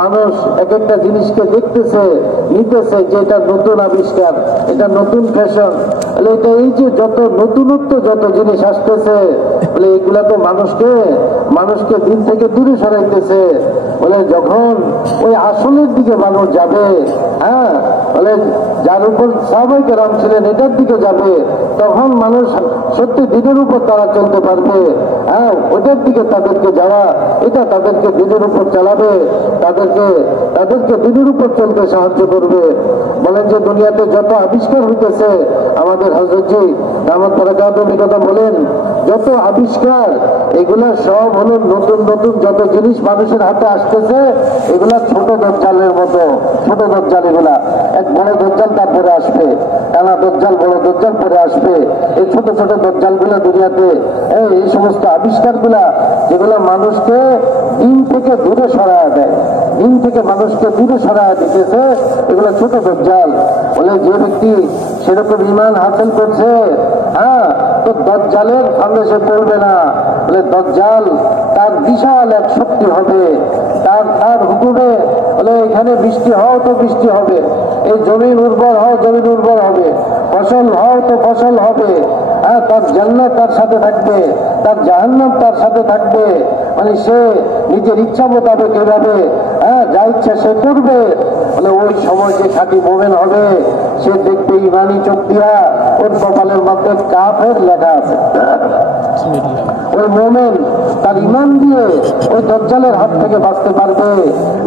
মানুষ এক একটা জিনিসকে দেখতেছে, নিতেছে যে এটা নতুন আবিষ্কার, এটা নতুন ফ্যাশন, এটা এই যে যত নতুনত্ব যত জিনিস আসতেছে, বলে এগুলা তো মানুষকে দিন থেকে দূরে সরাইতেছে। বলে যখন ওই আসলের দিকে মানুষ যাবে, হ্যাঁ, বলে যার উপর সাহাবায়ে কেরাম ছিলেন এটার দিকে যাবে, তখন মানুষ সত্যি দিনের উপর তারা চলতে পারবে। হ্যাঁ, ওটার দিকে তাদেরকে যাওয়া, এটা তাদেরকে দিনের উপর চালাবে, তাদেরকে দিনের উপর চলতে সাহায্য করবে। বলেন যে দুনিয়াতে যত আবিষ্কার হইতেছে, আমাদের হযরতজি দামাত বারাকাতুহু কথা বলেন, যত আবিষ্কার এগুলা সব হলো নতুন নতুন যত জিনিস মানুষের হাতে আসতেছে, এগুলা ছোট দজ্জালের মতো, ছোট দজ্জাল, এগুলা এক বড় দজ্জাল তারপরে আসবে, টানা দজ্জাল, বড় দজ্জাল পরে আসবে। এই ছোট ছোট দজ্জাল গুলা দুনিয়াতে, এই সমস্ত আবিষ্কার গুলা যেগুলা মানুষকে দিন থেকে দূরে সরায় দেয়, দিন থেকে মানুষকে দূরে সরায় দিতেছে, এগুলো ছোট দজ্জাল। বলে যে ব্যক্তি সেরকম ঈমান হাসিল করছে, হ্যাঁ, তো দজ্জালের সামনে সে পড়বে না। বলে দজ্জাল তার বিশাল এক শক্তি হবে, তার হুকুমে, বলে এখানে বৃষ্টি হও তো বৃষ্টি হবে, এই জমিন উর্বর হও জমিন উর্বর হবে, ফসল হও তো ফসল হবে, হ্যাঁ, তার জান্নাত তার সাথে থাকবে, তার জাহান্নাম তার সাথে থাকবে। মানে সে নিজের ইচ্ছা মোতাবেক এভাবে, হ্যাঁ, যা ইচ্ছা সে করবে, বলে ওই সময় যে খাঁটি মোমেন হবে সে দেখবে ইমানি চোখ দিয়া ওর কপালের মধ্যে কাফের লেখা আছে। ওই মোমেন তার ইমান দিয়ে ওই দজ্জালের হাত থেকে বাঁচতে পারবে।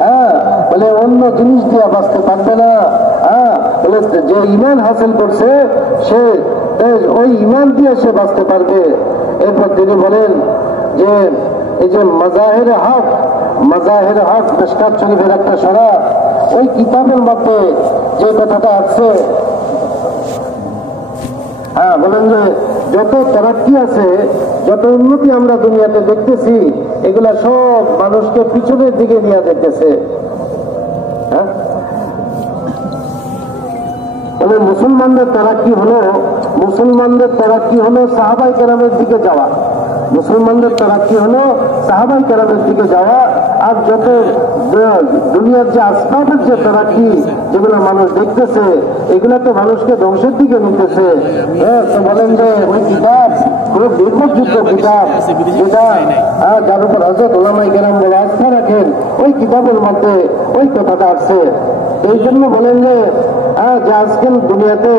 হ্যাঁ, বলে অন্য জিনিস দিয়ে বাঁচতে পারবে না। হ্যাঁ, বলে যে ইমান হাসিল করছে সে ওই ইমান দিয়ে সে বাঁচতে পারবে। এরপর তিনি বলেন যে এই যে মাজাহের হক মিশকাত শরীফের একটা সরা, ওই কিতাবের মধ্যে যে কথাটা আছে, হ্যাঁ বলেন যে যত তারাক্কি আছে, যত উন্নতি আমরা দুনিয়াতে দেখতেছি, এগুলা সব মানুষকে পিছনের দিকে নিয়ে দেখতেছে। হ্যাঁ, বলে মুসলমানদের তারাক্কি হলো সাহাবায়ে কেরামের দিকে যাওয়া। মুসলমানদের তারাক্কি হলো সাহাবায়ে কেরামের দিকে যাওয়া। আর যত দুনিয়ার যে আসবাবের যে তারাক্কি যেগুলো মানুষ দেখতেছে, এগুলা তো মানুষকে ধ্বংসের দিকে নিতেছে। হ্যাঁ, তো বলেন যে ওই কিতাব খুব নির্ভরযোগ্য কিতাব, যেটা যার উপর হযরত উলামায়ে কেরাম বড় আস্থা রাখেন, ওই কিতাবের মধ্যে ওই কথাটা আছে। এই জন্য বলেন যে যে আজকাল দুনিয়াতে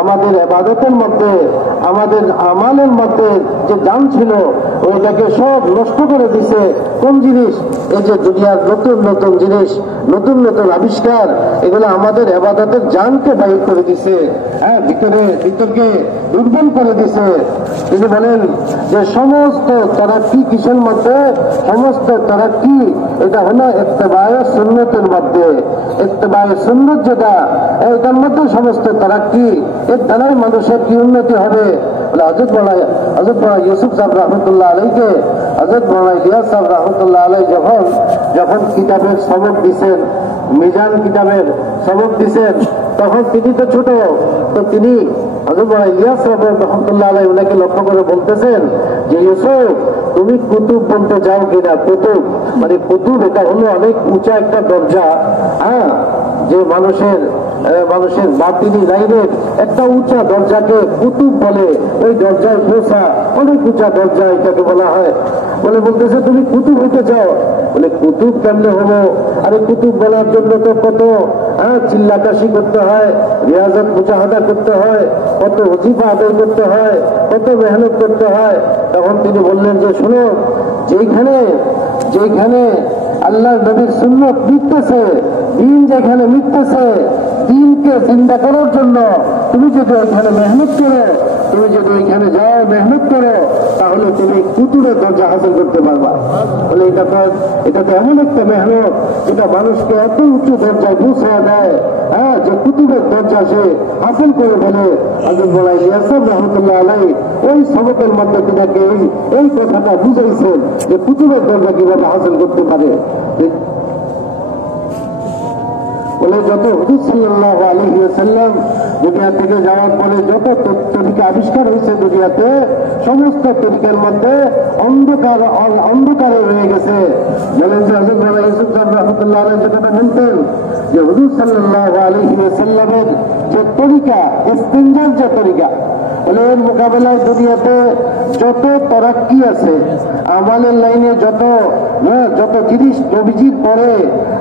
আমাদের ইবাদতের মধ্যে, আমাদের আমালের মধ্যে যে দাম ছিল, ওইটাকে সব নষ্ট করে দিছে। কোন জিনিস? এই যে দুনিয়ার নতুন নতুন জিনিস, নতুন নতুন আবিষ্কার, এগুলো আমাদের ইবাদতের জানকে বাহির করে দিছে। হ্যাঁ, ভিতরকে দুর্বল করে দিছে। তিনি বলেন যে সমস্ত তারাক্কি কিসের মধ্যে? সমস্ত তারাক্কি এটা হলো ইত্তেবায়ে সুন্নতের মধ্যে। ইত্তেবায়ে সুন্নত যেটা, এটার মধ্যে সমস্ত তারাক্কি। এর দ্বারাই মানুষের কি উন্নতি হবে? হযরত মাওলানা ইউসুফ সাহেব রহমতুল্লাহ আলাইকে, হযরত মাওলানা ইলিয়াস সাহেব রহমতুল্লাহ আলাই যখন কিতাবের সবক দিছেন, মিজান কিতাবের সবক দিছেন, তখন তিনি তো ছোট, তো তিনি হযরত মাওলানা ইলিয়াস সাহেব রহমতুল্লাহ আলাই ওনাকে লক্ষ্য করে বলতেছেন যে ইউসুফ, তুমি কুতুব বলতে যাও কিনা? কুতুব মানে কুতুব এটা হলো অনেক উঁচা একটা দরজা। হ্যাঁ, যে মানুষের বাতিনি লাইনের একটা উঁচা দরজাকে কুতুব বলে। ওই দরজায় পৌঁছা অনেক উঁচা দরজা, এটাকে বলা হয়। বলতেছে তুমি কুতুব হইতে চাও? বলে কুতুব কেমনে হবো? আরে কুতুব বলার জন্য তো কত চিল্লাকাশি করতে হয়, রিয়াজত মুজাহাদা করতে হয়, কত ওজিফা আদায় করতে হয়, কত মেহনত করতে হয়। তখন তিনি বললেন যে শোনো, যেখানে আল্লাহ নবীর সুন্নত মিটতেছে, দিন যেখানে মিটতেছে, দিনকে জিন্দা করার জন্য তুমি যদি ওইখানে মেহনত করো, তুমি যদি ওইখানে যাও মেহনত করো, তাহলে তুমি কুতুবের দরজা হাসিল করতে পারবা। বলে এটা তো এমন একটা মেহনত যেটা মানুষকে এত উঁচু দরজায় পৌঁছে দেয়, হ্যাঁ, যে কুতুবের দরজা সে হাসিল করে বলে। হযরত মাওলানা ইলিয়াস রহমতুল্লাহ আলাইহি ওই সবকের মধ্যে তিনাকে এই কথাটা বুঝাইছেন যে কুতুবের দরজা কিভাবে হাসিল করতে পারে। বলে যত হুজুর সাল্লাল্লাহু আলাইহি ওয়াসাল্লাম দুনিয়া থেকে যাওয়ার পরে যত তরিকা আবিষ্কার হয়েছে দুনিয়াতে, সমস্ত তরিকার মধ্যে অন্ধকারে রয়ে গেছে। বলেন যে হযরত মাওলানা ইউসুফ সাহেব রাহমাতুল্লাহ আলাইহি যে কথা বলতেন যে হুজুর সাল্লাল্লাহু আলাইহি ওয়াসাল্লামের যে তরিকা, ইস্তিনজার যে তরিকা, বলে এর মোকাবেলায় দুনিয়াতে যত তারাক্কি আছে, আমালের লাইনে যত জিনিস নবীজির পরে,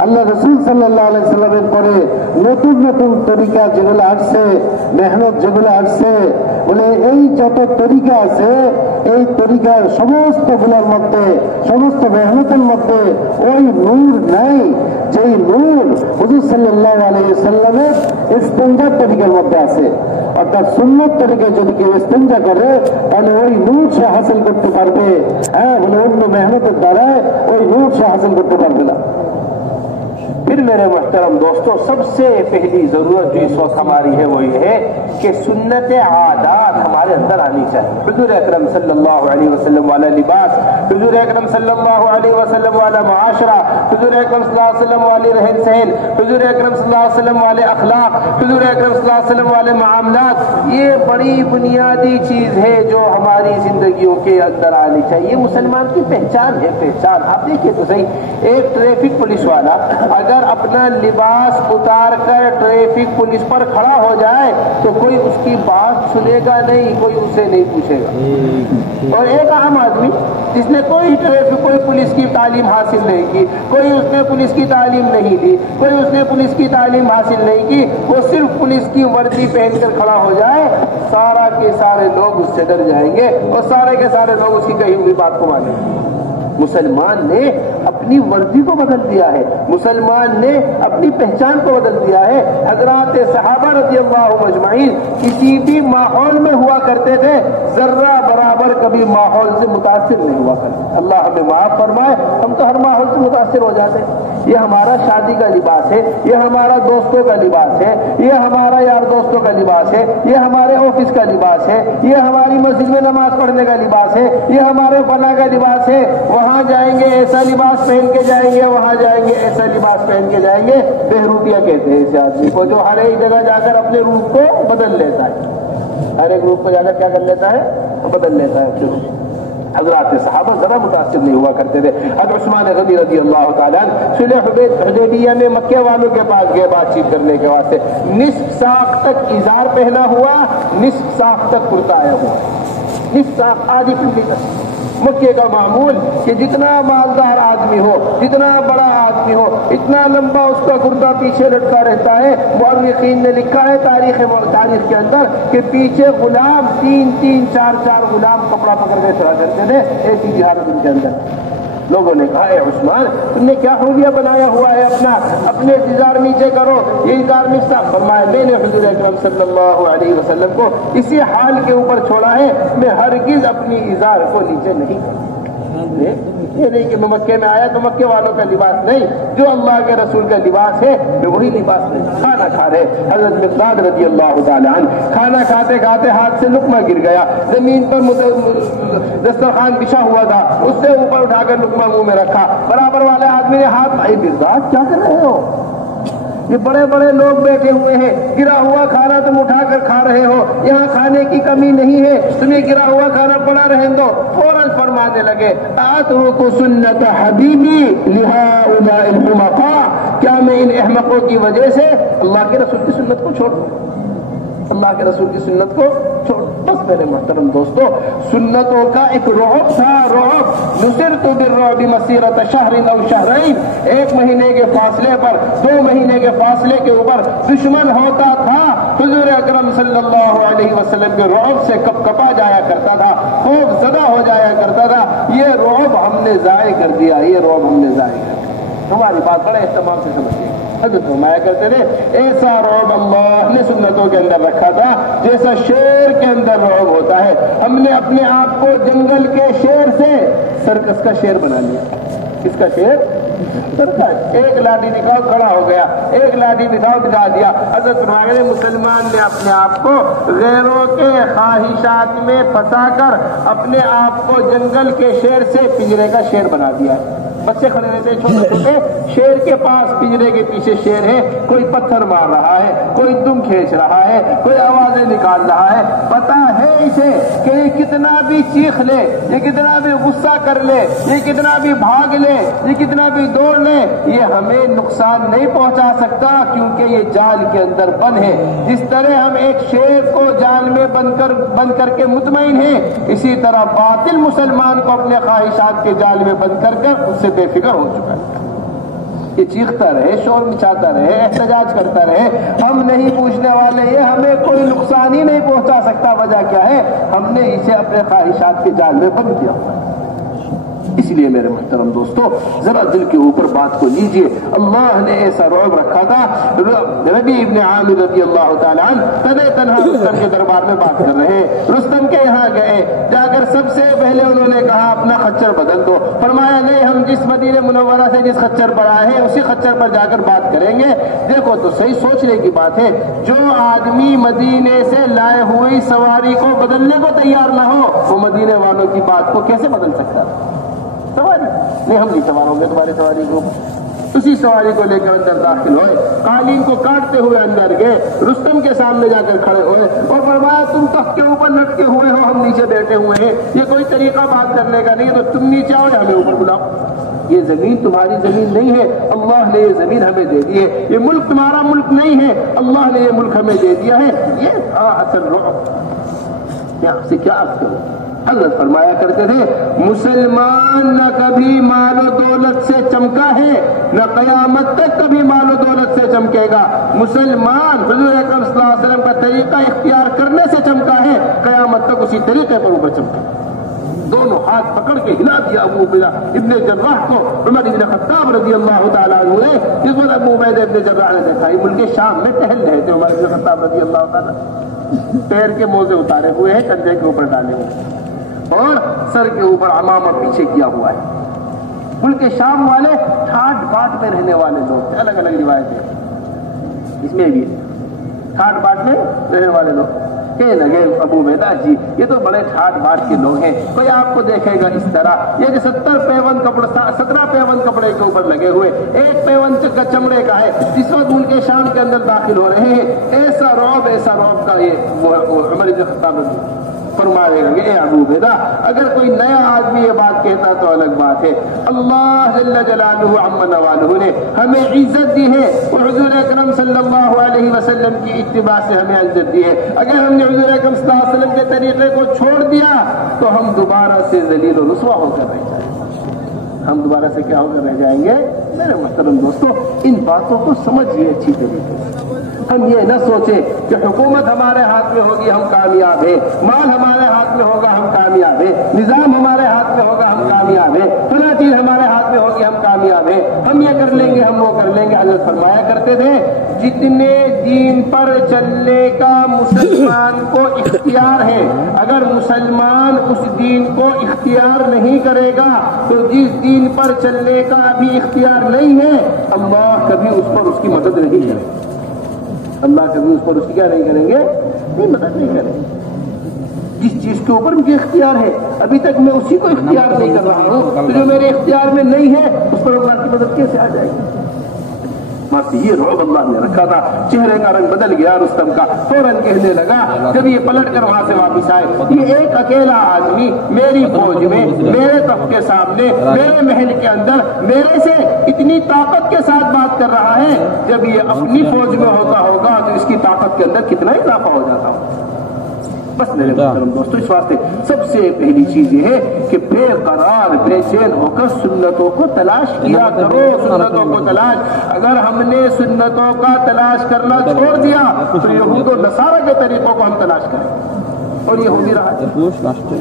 আল্লাহ রাসূল সাল্লাল্লাহু আলাইহি সাল্লামের পরে নতুন নতুন তরিকা যেগুলো আসছে, মেহনত যেগুলো আসছে, বলে এই যত তরিকা আছে, এই তরিকার সমস্ত গুলোর মধ্যে, সমস্ত মেহনতের মধ্যে ওই নূর নাই যেই নূর হুজুর সাল্লাল্লাহু আলাইহি সাল্লামের ইস্তিনজার তরিকার মধ্যে আছে। অর্থাৎ সুন্নত তরিকায় যদি কেউ ইস্তিনজা করে, তাহলে ওই নূর সে হাসিল করতে পারবে। হ্যাঁ, বলে অন্য মেহনতের দ্বারা ওই নূর সে হাসিল করতে পারবে না। फिर मेरे मोहतरम दोस्तों, सबसे पहली जरूरत जो इस वक्त हमारी है वो ये है कि सुन्नत आदात हमारे अंदर आनी चाहिए। हुजूर अकरम सल्लल्लाहु अलैहि वसल्लम वाला लिबास, हुजूर अकरम सल्लल्लाहु अलैहि वसल्लम वाला मुआशरा, हुजूर अकरम सल्लल्लाहु अलैहि वसल्लम वाले रहन सहन, हुजूर अकरम सल्लल्लाहु अलैहि वसल्लम वाले अखलाक, हुजूर अकरम सल्लल्लाहु अलैहि वसल्लम वाले मामलात, ये बड़ी बुनियादी चीज है जो हमारी जिंदगियों के अंदर आनी चाहिए। मुसलमान की पहचान है, पहचान। आप देखिए तो सही, एक ट्रैफिक पुलिस वाला अगर अपना लिबास उतार कर ट्रैफिक पुलिस पर खड़ा हो जाए तो कोई उसकी बात सुनेगा नहीं, कोई उससे नहीं पूछेगा। और एक आम आदमी जिसने कोई पुलिस की तालीम हासिल नहीं की, कोई उसने पुलिस की तालीम नहीं दी, कोई उसने पुलिस की तालीम हासिल नहीं की, वो सिर्फ पुलिस की वर्दी पहनकर खड़ा हो जाए, सारा के सारे लोग उससे डर जाएंगे और सारे के सारे लोग उसकी कही हुई बात को मानेंगे। मुसलमान ने अपनी वर्दी को बदल दिया है, मुसलमान ने अपनी पहचान को बदल दिया है। हजरात सहाबा रज़ियल्लाहु अजमईन किसी भी माहौल में हुआ करते थे, जर्रा बराबर कभी माहौल से मुतासिर नहीं हुआ करते। अल्लाह हमें माफ फरमाए, हम तो हर माहौल से मुतासिर हो जाते हैं। ये हमारा शादी का लिबास है, ये हमारा दोस्तों का लिबास है, ये हमारा यार दोस्तों का लिबास है, ये हमारे ऑफिस का लिबास है, ये हमारी मस्जिद में नमाज पढ़ने का लिबास है, ये हमारे फला का लिबास है। वहां जाएंगे ऐसा लिबास पहन के जाएंगे, वहां जाएंगे ऐसा लिबास पहन के जाएंगे। बेहरूपिया कहते हैं इस आदमी को जो हर एक जगह जाकर अपने रूप को बदल लेता है, हर एक रूप को जाकर क्या कर लेता है, बदल लेता है अपने रूप। हजरात सहाबा जरा मुतासिर नहीं हुआ करते थे। हज़रत उस्मान गनी रज़ी अल्लाह तआला अन्हु सुलह हुदैबिया में मक्के वालों के पास गए बातचीत करने के वास्ते, निस्फ साख तक इजार पहना हुआ, निस्फ साख तक कुर्ता आया हुआ, निस्फ साख आधी पिंडी तक। मक्के का मामूल कि जितना मालदार आदमी हो, जितना बड़ा आदमी हो, इतना लंबा उसका कुर्ता पीछे लटका रहता है। मुअर्रिखीन ने लिखा है तारीख के अंदर कि पीछे गुलाम 3-3, 4-4 गुलाम कपड़ा पकड़ के चला करते थे, ऐसी जिहाद उनके अंदर। लोगों ने कहा, उस्मान तुमने क्या हुलिया बनाया हुआ है अपना, अपने इज़ार नीचे करो, ये इज़ार नीचा। फरमाया मैंने हुज़ूर अकरम सल्लल्लाहु अलैहि वसल्लम को इसी हाल के ऊपर छोड़ा है, मैं हरगिज़ अपनी इज़ार को नीचे नहीं करूँ। ये नहीं कि मैं मक्के में आया तो मक्के वालों का लिबास नहीं, जो अल्लाह के रसूल का लिबास है मैं वही लिबास नहीं। खाना खा रहे हज़रत मिक़दाद रज़ी अल्लाह तआला अन्हु, खाना खाते खाते हाथ से लुक़मा गिर गया, जमीन पर दस्तरखान बिछा हुआ था, उससे ऊपर उठाकर लुक़मा मुंह में रखा। बराबर वाले आदमी ने हाथ, भाई मिक़दाद क्या कर रहे हो, ये बड़े बड़े लोग बैठे हुए हैं, गिरा हुआ खाना तुम उठाकर खा रहे हो, यहाँ खाने की कमी नहीं है, तुम्हें गिरा हुआ खाना पड़ा रहने दो। फौरन फरमाने लगे, अतरुकु सुन्नत हबीबी लिहाउलाइल हुमक़ा, क्या मैं इन अहमकों की वजह से अल्लाह के रसूल की सुन्नत को छोड़ दूं, अल्लाह के रसूल की सुन्नत को छोड़। बस मेरे मोहतरम दोस्तों, सुन्नतों का एक रुअब था, रुअब। नुसिरतु बिर्रुअबि मसीरत शहरिन औ शहरैन, 1 महीने के फासले पर, 2 महीने के फासले के ऊपर दुश्मन होता था, हुजूर अकरम सल्लल्लाहु अलैहि वसल्लम के रुअब से कपकपा जाया करता था, खौफ ज़दा हो जाया करता था। ये रुअब हमने ज़ाय कर दिया, ये रुअब हमने ज़ाय कर दिया। हमारी बात बड़े इत्मीनान से समझिए। हज़रत फरमाया करते थे, ऐसा रौब अल्लाह ने सुन्नतों के अंदर रखा था जैसा शेर के अंदर रौब होता है। हमने अपने आप को जंगल के शेर से सर्कस का शेर बना लिया। किसका शेर? सर्कस। एक लाठी दिखाओ खड़ा हो गया, एक लाठी दिखाओ बिठा दिया। हज़रत फरमाया ने मुसलमान ने अपने आप को गैरों के ख्वाहिशात में फंसाकर अपने आप को जंगल के शेर से पिंजरे का शेर बना दिया। बच्चे खड़े रहते हैं छोटे छोटे, शेर के पास पिंजरे के पीछे शेर है, कोई पत्थर मार रहा है, कोई दुम खींच रहा है, कोई आवाजें निकाल रहा है। पता है इसे कि ये कितना भी चीख ले, ये कितना भी गुस्सा कर ले, ये कितना भी भाग ले, ये कितना भी दौड़ ले, ये हमें नुकसान नहीं पहुंचा सकता, क्योंकि ये जाल के अंदर बंद है। जिस तरह हम एक शेर को जाल में बंद करके मुतमईन है, इसी तरह बातिल मुसलमान को अपने ख्वाहिशात के जाल में बंद कर उससे बेफिक्र हो चुका है। ये चीखता रहे, शोर मचाता रहे, एहतजाज करता रहे, हम नहीं पूछने वाले, ये हमें कोई नुकसान ही नहीं पहुंचा सकता। वजह क्या है? हमने इसे अपने ख्वाहिशात के जाल में बंद किया। इसलिए मेरे मुहतरम दोस्तों, जरा दिल के ऊपर बात को लीजिए। अल्लाह ने ऐसा रौब रखा था। रबी इब्न आमिर रज़ी अल्लाह तआला अन्हु तने तन्हा रुस्तम के दरबार में बात कर रहे हैं। रुस्तम के यहाँ गए, जाकर सबसे पहले उन्होंने कहा अपना खच्चर बदल दो। फरमाया नहीं, हम जिस मदीने मुनव्वरा से जिस खच्चर पर आए हैं उसी खच्चर पर जाकर बात करेंगे। देखो तो सही सोचने की बात है, जो आदमी मदीने से लाए हुई सवारी को बदलने को तैयार ना हो, वो मदीने वालों की बात को कैसे बदल सकता है? सवारी नहीं, हम नहीं सवार होंगे तुम्हारी सवारी को। उसी सवारी को लेकर अंदर दाखिल हुए, कालीन को काटते हुए अंदर गए, रुस्तम के सामने जाकर खड़े हुए और फरमाया तुम तख्त के ऊपर लटके हुए हो, हम नीचे बैठे हुए हैं, ये कोई तरीका बात करने का नहीं है, तो तुम नीचे आओ, हमें ऊपर बुलाओ। ये जमीन तुम्हारी जमीन नहीं है, अल्लाह ने ये जमीन हमें दे दी है। ये मुल्क तुम्हारा मुल्क नहीं है, अल्लाह ने ये मुल्क हमें दे दिया है। ये असल रुअब, मैं आपसे क्या अर्ज करूं? हज़रत फरमाया करते थे, मुसलमान न कभी मालो दौलत से चमका है, न क़यामत तक कभी मालो दौलत से चमकेगा। मुसलमान हुज़ूर अकरम सल्लल्लाहु अलैहि वसल्लम का तरीका इख्तियार करने से चमका है, क़यामत तक उसी तरीके पर ऊपर चमका। दोनों हाथ पकड़ के हिला दिया अबू उबैदा इब्ने जर्राह को। उमर इब्ने खत्ताब रज़ी अल्लाह तआला अन्हु ने, जिस वक्त अबू उबैदा इब्ने जर्राह ने देखा, ये मुल्क शाम में टहल रहे थे, उमर इब्ने खत्ताब रज़ी अल्लाह तआला, पैर के मोजे उतारे हुए हैं, कंधे के ऊपर डाले हुए और सर के ऊपर अमामा पीछे किया हुआ है। मुल्क शाम वाले ठाट बाट में रहने वाले लोग थे, अलग अलग रिवायतें इसमें भी ठाट बाट में रहने वाले लोग। कह लगे अबू उबैदा जी, ये तो बड़े ठाट बाट के लोग हैं, कोई आपको देखेगा इस तरह, ये जो 17 पैवन कपड़े के ऊपर लगे हुए, एक पैवन का चमड़े का है, इस वक्त उनके शाम के अंदर दाखिल हो रहे हैं, ऐसा रौब का ये उमर इब्न खत्ताब फरमाएगा कि अबू उबैदा, अगर कोई नया आदमी ये बात कहता तो अलग बात है, अल्लाह जल्ल जलालुहु अम्मा नवालुहु ने हमें इज्जत दी है और हुजूर अकरम सल्लल्लाहु अलैहि वसल्लम की इत्तिबा से हमें इज्जत दी है। अगर हमने हुजूर अकरम सल्लल्लाहु अलैहि वसल्लम के तरीके को छोड़ दिया तो हम दोबारा से ज़लील और रुस्वा होकर रह जाएंगे। हम दोबारा से क्या होकर रह जाएंगे? मेरे मुहतरम दोस्तों, इन बातों को समझिए अच्छी तरीके से। हम ये न सोचे कि हुकूमत हमारे हाथ में होगी हम कामयाब है, माल हमारे हाथ में होगा हम कामयाब है, निजाम हमारे हाथ में होगा हम कामयाब है, फला चीज हमारे हाथ में होगी हम कामयाब है, हम ये कर लेंगे हम वो कर लेंगे। हज़रत फरमाया करते थे, जितने दीन पर चलने का मुसलमान को इख्तियार है, अगर मुसलमान उस दीन को इख्तियार नहीं करेगा तो जिस दीन पर चलने का अभी इख्तियार नहीं है, अल्लाह कभी उस पर उसकी मदद नहीं करेगा। अल्लाह कभी उस पर उसकी क्या नहीं करेंगे? नहीं, मदद नहीं करेंगे। जिस चीज के ऊपर मुझे इख्तियार है, अभी तक मैं उसी को इख्तियार नहीं कर रहा हूँ, तो जो मेरे इख्तियार में नहीं है उस पर अल्लाह की मदद कैसे आ जाएगी? ये रोब अल्लाह ने रखा था। चेहरे का रंग बदल गया रुस्तम का, फौरन कहने लगा जब ये पलट कर वहां से वापिस आए, ये एक अकेला आदमी मेरी फौज में, मेरे तख्त के सामने, मेरे महल के अंदर मेरे से इतनी ताकत के साथ बात कर रहा है, जब ये अपनी फौज में होता होगा तो इसकी ताकत के अंदर कितना इजाफा हो जाता होगा। बस मेरे मुहतरम दोस्तों, इस वास्ते सबसे पहली चीज ये है कि बेकरार बेचैन होकर सुन्नतों को तलाश किया करो। सुन्नतों को तलाश, अगर हमने सुन्नतों का तलाश करना छोड़ दिया तो यहूद और नसारा के तरीकों को हम तलाश करें, और ये हो भी रहा है।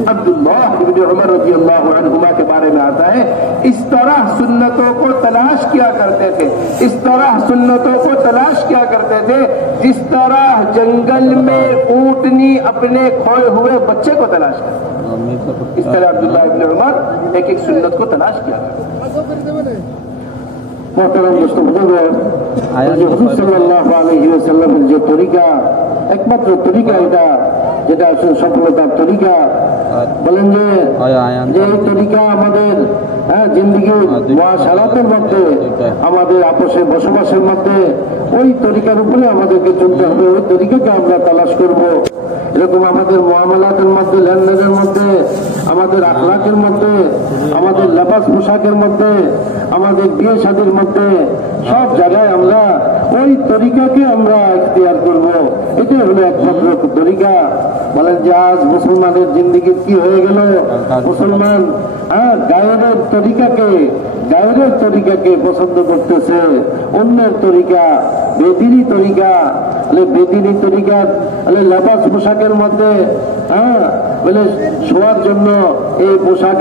अब्दुल्लाह इब्न उमर रज़ी अल्लाहु अन्हुमा के बारे में आता है, इस तरह सुन्नतों को तलाश किया करते थे, इस तरह सुन्नतों को तलाश किया करते थे जिस तरह जंगल में ऊंटनी अपने खोए हुए बच्चे को तलाश करते। इस तरह अब्दुल्लाह इब्न उमर एक एक सुन्नत को तलाश किया करते। मोहतरम दोस्तों, हुजूर सल्लल्लाहु अलैहि वसल्लम जो तरीका, एकमात्र तरीका এটা যেটা আসলে সফলতার তরিকা, বলেন যে এই তরিকা আমাদের জিন্দেগির মুআশারাতের মধ্যে, আমাদের আপসে বসবাসের মধ্যে ওই তরিকার উপরে আমাদেরকে চলতে হবে, ওই তরিকাকে আমরা তালাশ করব। এরকম আমাদের মুআমালাতের মধ্যে, লেনদেনের মধ্যে, আমাদের আখলাকের মধ্যে, আমাদের লেবাস পোশাকের মধ্যে, আমাদের বিয়ে শাদীর মধ্যে, সব জায়গায় আমরা ওই তরিকাকে আমরা ইখতিয়ার করব। এটাই হলো একমাত্র তরিকা। বলেন যে আজ মুসলমানের জিন্দেগি কি হয়ে গেল? মুসলমান গায়ের তরিকাকে পছন্দ করতেছে, অন্যের তরিকা, বেদিনী তরিকা, বেদিনী তরিকা লেবাস পোশাকের মধ্যে বলে শোয়ার জন্য এই পোশাক,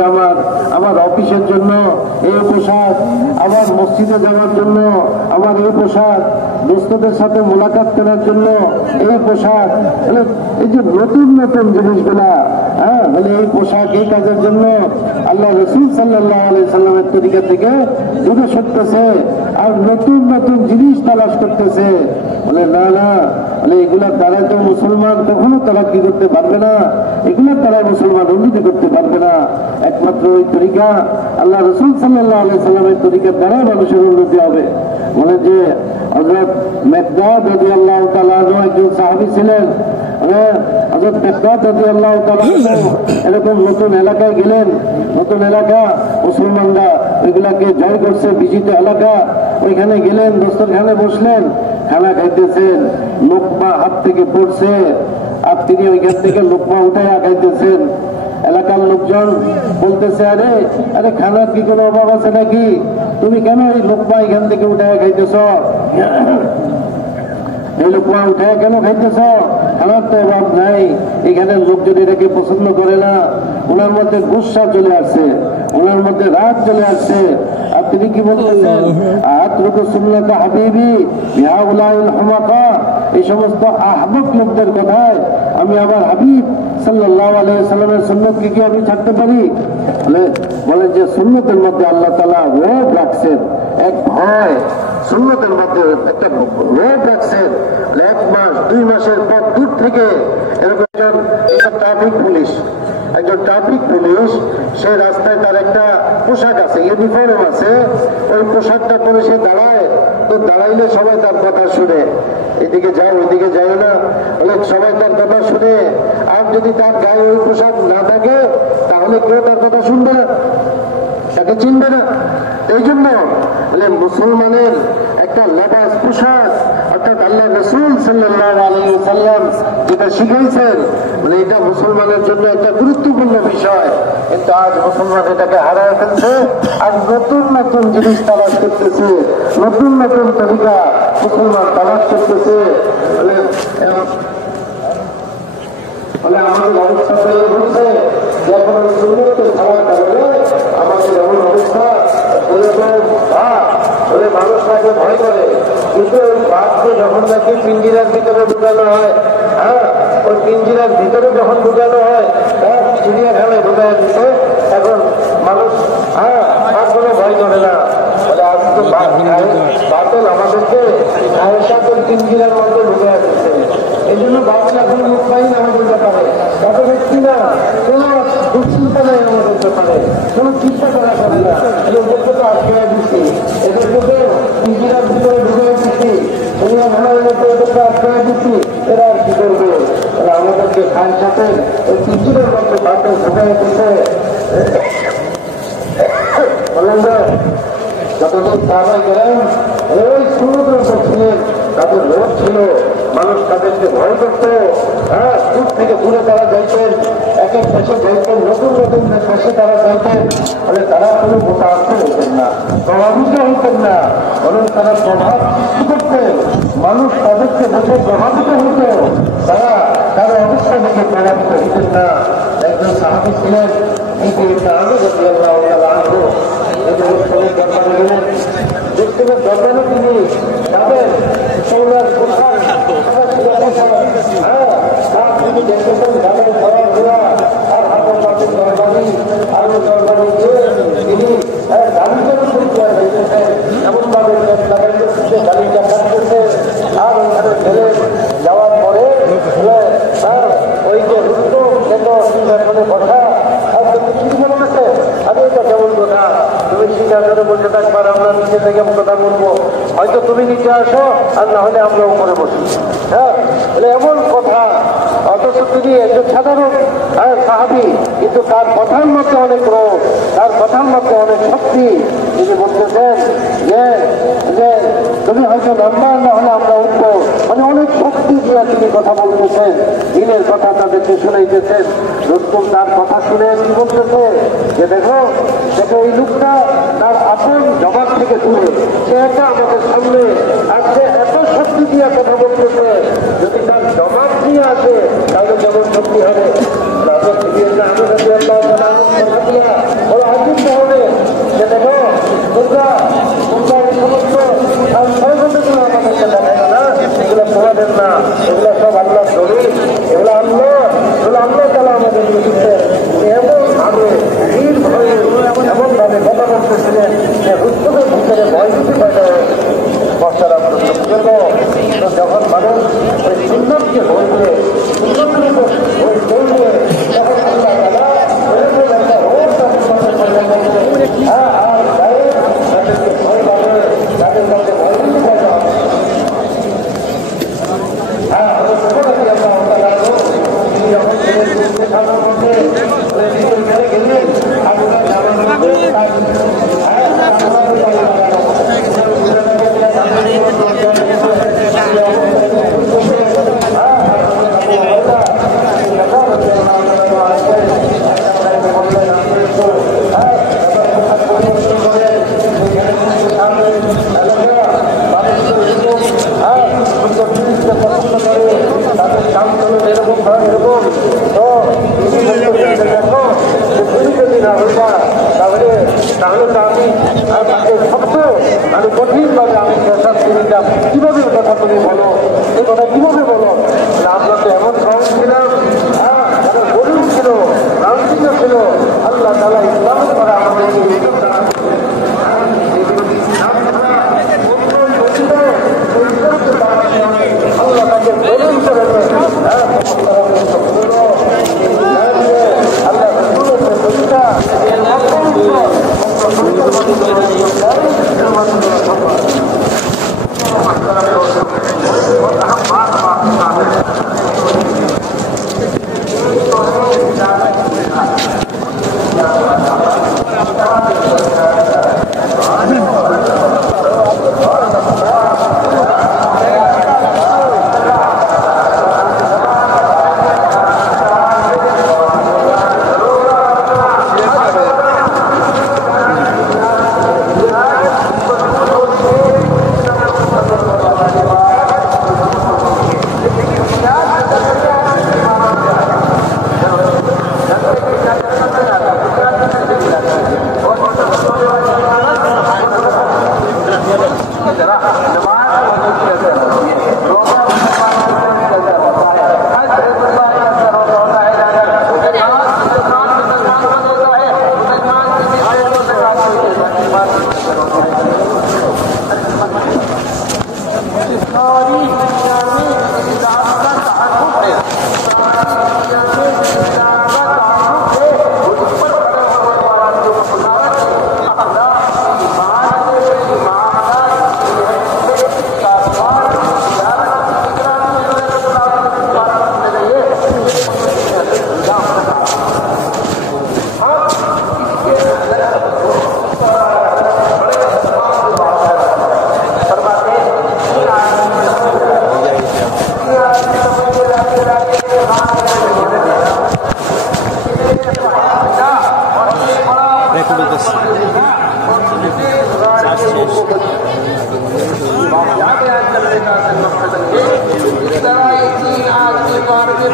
আমার অফিসের জন্য এই পোশাক, আমার মসজিদে যাওয়ার জন্য আমার এই পোশাক, দোস্তদের সাথে মোলাকাত করার জন্য এই পোশাক, এই যে নতুন নতুন জিনিসগুলা বলে এই পোশাক এই কাজের জন্য আল্লাহ রাসূল সাল্লাল্লাহু আলাইহি সাল্লামের তরিকা থেকে দূরে সরতেছে আর নতুন নতুন জিনিস তালাশ করতেছে। বলে না না, বলে এগুলার দ্বারা তো মুসলমান কখনো তালাকি করতে পারবে না, এগুলোর দ্বারা মুসলমান উন্নতি করতে পারবে না। একমাত্র ওই তরিকা আল্লাহ রাসূল সাল্লাল্লাহু আলাইহি সাল্লামের তরিকার দ্বারা মানুষের উন্নতি হবে। বলে যে হযরত মিকদাদ রাদিয়াল্লাহু তাআলা একজন সাহাবী ছিলেন। হযরত মিকদাদ রাদিয়াল্লাহু তাআলা এরকম নতুন এলাকায় গেলেন, নতুন এলাকা, মুসলমানরা ওইগুলাকে জয় করছে, বিজিত এলাকা, ওইখানে গেলেন, দস্তরখানে বসলেন, খানা খাইতেছেন, লোকমা হাত থেকে পড়ছে আর তিনি ওইখান থেকে লোকমা উঠাইয়া খাইতেছেন। এলাকার লোকজন বলতেছে, আরে আরে খানার কি কোনো অভাব আছে নাকি? তুমি কেন এই লোকমা এখান থেকে উঠে খাইতেছ? এই লোকমা উঠে কেন খাইতেছ? খানার তো অভাব নাই। এখানে লোকজন এটাকে পছন্দ করে না। ওনার মধ্যে গুসা চলে আসছে, ওনার মধ্যে রাগ চলে আসছে। আর তিনি কি বলতেছেন? আতরুকু সুন্নাত হাবিবি বিহাউলাইল হুমাকা। এই সমস্ত আহবক লোকদের কথায় আমি আমার হাবিব সাল্লাল্লাহু আলাইহি ওয়াসাল্লামের সুন্নতকে কি আমি ছাড়তে পারি? বলে যে সুন্নতের মধ্যে আল্লাহ তাআলা রোগ রাখছেন, এক ভয় সুন্নতের মধ্যে একটা রোগ রাখছেন। 1 মাস 2 মাসের পর দূর থেকে এরকম একজন ট্রাফিক পুলিশ, একজন ট্রাফিক পুলিশ, সে রাস্তায় তার একটা পোশাক আছে, ইউনিফর্ম আছে, ওই পোশাকটা পরে সে দাঁড়ায়। তো দাঁড়াইলে সবাই তার কথা শুনে, এদিকে যাও ওইদিকে যাও না, বলে সবাই তার কথা শুনে। আর যদি তার গায়ে ওই পোশাক না থাকে তাহলে কেউ তার কথা শুনবে না, তাকে চিনবে না। এই জন্য বলে মুসলমানের একটা লেবাস পোশাক, অর্থাৎ আল্লাহ রাসূল সাল্লাল্লাহু আলাইহি ওয়াসাল্লাম যেটা শিখাইছেন, মানে এটা মুসলমানের জন্য একটা গুরুত্বপূর্ণ বিষয়। কিন্তু আজ মুসলমান এটাকে হারায় ফেলছে। আর নতুন নতুন জিনিস তালাশ করতেছে, নতুন নতুন তরিকা মুসলমান তালাশ করতেছে। বলে আমাদের অবস্থা তৈরি হচ্ছে যে এখন সুন্নতের খাওয়ার কারণে আমাদের এমন অবস্থা, বলে মানুষ তাকে ভয় করে। কিন্তু ওই বাঘকে যখন নাকি পিঞ্জিরার ভিতরে ঢুকানো হয়, হ্যাঁ, ওই পিঞ্জিরার ভিতরে যখন ঢুকানো হয়, তার চিড়িয়াখানায় ঢুকায় দিতে, এখন মানুষ আর কোনো ভয় করে না। বলে আজ তো বাতল আমাদেরকে আয়েশাদের পিঞ্জিরার মধ্যে ঢুকায় দিচ্ছে। এই জন্য বাতিল এখন মুক্তাহীন আমাদের ব্যাপারে, তাতে ব্যক্তি না, কোনো দুশ্চিন্তা নেই আমাদের ব্যাপারে, কোনো চিন্তা করা যাবে না। এদেরকে তো আটকে দিচ্ছি, এদেরকে তো পিঞ্জিরার ভিতরে ঢুকে দিচ্ছি, চিড়িয়াখানার মধ্যে এদেরকে আটকে দিচ্ছি, এরা আর কি করবে? আমাদেরকে খান সাথে ওই পিঞ্জিরার মধ্যে বাতিল ঢুকাই দিচ্ছে। বলেন না, যতদিন সাহাবায়ে কেরাম ওই সুন্নতের উপর ছিলেন, তাদের রোগ ছিল, মানুষ তাদেরকে ভয় করত। হ্যাঁ, দূর থেকে দূরে তারা যাইতেন, এক এক দেশে যাইতেন, নতুন নতুন দেশে তারা যাইতেন। ফলে তারা কোনো মোটাহত হইতেন না, প্রভাবিত হইতেন না, বরং তারা প্রভাব সৃষ্টি করতেন। মানুষ তাদেরকে দেখে প্রভাবিত হইত, তারা তার অবস্থা দেখে প্রভাবিত হইতেন না। একজন সাহাবী ছিলেন, কিন্তু এটা আলো রাদিয়াল্লাহু তাআলা আনহু, দরবারে গেলেন, দেখতে দরবারে তিনি যাবেন সৌলার কোথায়, তিনি দেখতেছেন যাবেন ঘোরা ঘোরা, আর হাতের পাশে দরবারি, আরো দরবারি গিয়ে তিনি গাড়িটার উপরে চেয়ার হইতেছেন, এমনভাবে গাড়িটা কাটতেছে। আর ওইখানে ফেলে যাওয়ার পরে ওই যে রুদ্র কেন সিংহাসনে বসা, আর তুমি কি বলতেছে? আমি এটা কেমন কথা, তুমি সিংহাসনে বসে থাকবার, আমরা নিচে থেকে কথা বলবো, হয়তো তুমি নিচে আসো, আর না হলে আমরা উপরে বসি। হ্যাঁ, এমন কথা। অথচ তিনি একজন সাধারণ সাহাবী, কিন্তু তার কথার মধ্যে অনেক রোগ, তার কথার মধ্যে অনেক শক্তি। তিনি বলতেছেন যে তুমি হয়তো নাম্বার, না হলে আমরা উঠবো, মানে অনেক শক্তি দিয়ে তিনি কথা বলতেছেন, দিনের কথা তাদেরকে শুনাইতেছেন। রুস্তম তার কথা শুনে কি বলতেছে যে দেখো এই লোকটা তার আপন জবাব থেকে তুলে সে একটা আমাদের সামনে আর সে এত শক্তি দিয়ে কথা বলতেছে, যদি তার জবাব দিয়ে আসে তাহলে যেমন শক্তি হবে। ওরা আদিত্য হবে যে দেখো তোমরা এই সমস্ত ষড়যন্ত্রগুলো আমাদেরকে দেখাইল না, এগুলো তোমাদের না, এগুলো সব আল্লাহ দলিল, এগুলো আল্লাহ তাআলা আমাদের দিচ্ছেন। এমন ভাবে বীর ভয়ে এমন ভাবে কথা বলতেছিলেন যে রুস্তমের ভিতরে ভয় দিতে পারে বসালাম। যখন মানুষ ওই সুন্নতকে ধরবে, সুন্নতের উপর ওই ধরবে, তখন আল্লাহ তাআলা আর গায়ে তাদেরকে ভয় পাবে, তাদের মধ্যে ভয় দিতে পারে। হ্যাঁ, যখন সাধারণ মধ্যে গেলেন আপনার আমি তাকে সবচেয়ে আমি কঠিনভাবে আমি প্রেশার দিলাম, কীভাবে কথা তুমি বলো, এই কথা কীভাবে বলো? আমরা তো এমন সহজ ছিলাম, যারা গরিব ছিল, রাজনীতি ছিল, আল্লাহ তাআলা ইসলামের দ্বারা আমাদেরকে আল্লাহ তাকে দলিল করে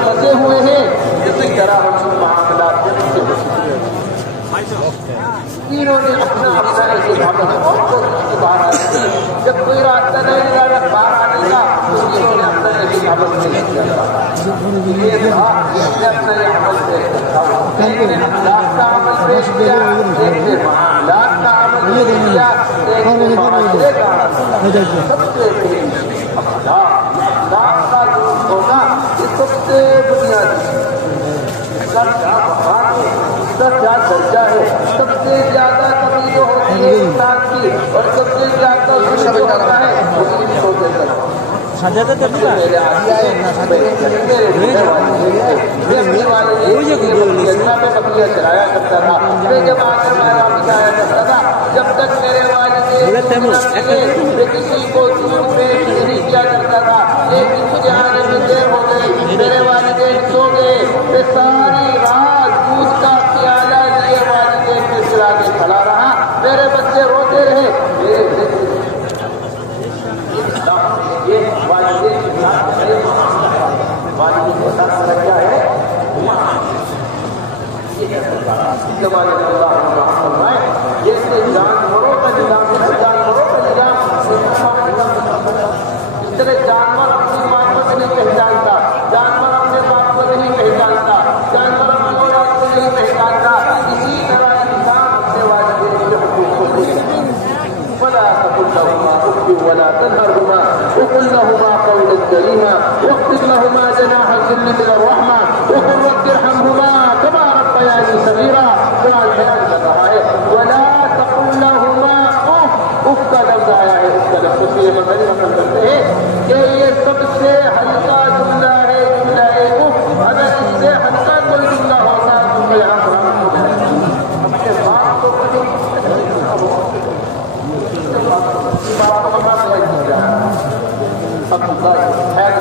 फंसे हुए हैं, इसी तरह हम मामलात तीनों ने अपना अपना ऐसे बाहर आते हैं। जब कोई रास्ता नहीं निकाला बाहर आने का तो तीनों ने अपना ऐसे अमल नहीं किया, ये था अपना ये अमल रास्ता अमल पेश किया, एक ने मामलात का अमल पेश किया, एक ने मामले का सबसे रास्ता जो होगा ये सबसे बुनियादी दर्जा है, सबसे ज्यादा कमी जो होती है इंसान की और सबसे ज्यादा होता है बकरियाँ चलाया करता था। मैं जब आकर मैं वापिस आया करता था, जब तक मेरे वालिद किसी को दूध पेश नहीं किया करता था, लेकिन मुझे आने में देर हो गई, मेरे वालिदैन सो गए, मैं सारी रात दूध का प्याला लिए वालिदैन के सिरा के खड़ा रहा, मेरे बच्चे रोते रहे, ये वालिदैन के साथ क्या है जमाने में अल्लाह फरमाए जैसे जानवरों का निजाम इस तरह जानवर अपनी माँ को नहीं पहचानता, जानवर अपने बाप को नहीं पहचानता, जानवर अपनी औलाद को नहीं पहचानता, इसी तरह इंसान अपने वालिदैन के हुकूक को फला तकुल लहुमा उफ़ वला तनहरहुमा वक़ुल लहुमा क़ौलन करीमा वख़्फ़िज़ लहुमा जनाह ज़िल्ल मिन अर्रहमा वक़ुल रब्बि इरहमहुमा कमा रब्बयानी सग़ीरा। कुरान बयान कर रहा है वला तकुल लहुमा उफ़ का लफ्ज़ आया है, उसका लफ्ज़ तफसीर में मतलब करते हैं कि ये सबसे हल्का जुमला है, जुमला उफ़। अगर इससे हल्का कोई जुमला होता तो यहाँ कुरान अपने बाप को कभी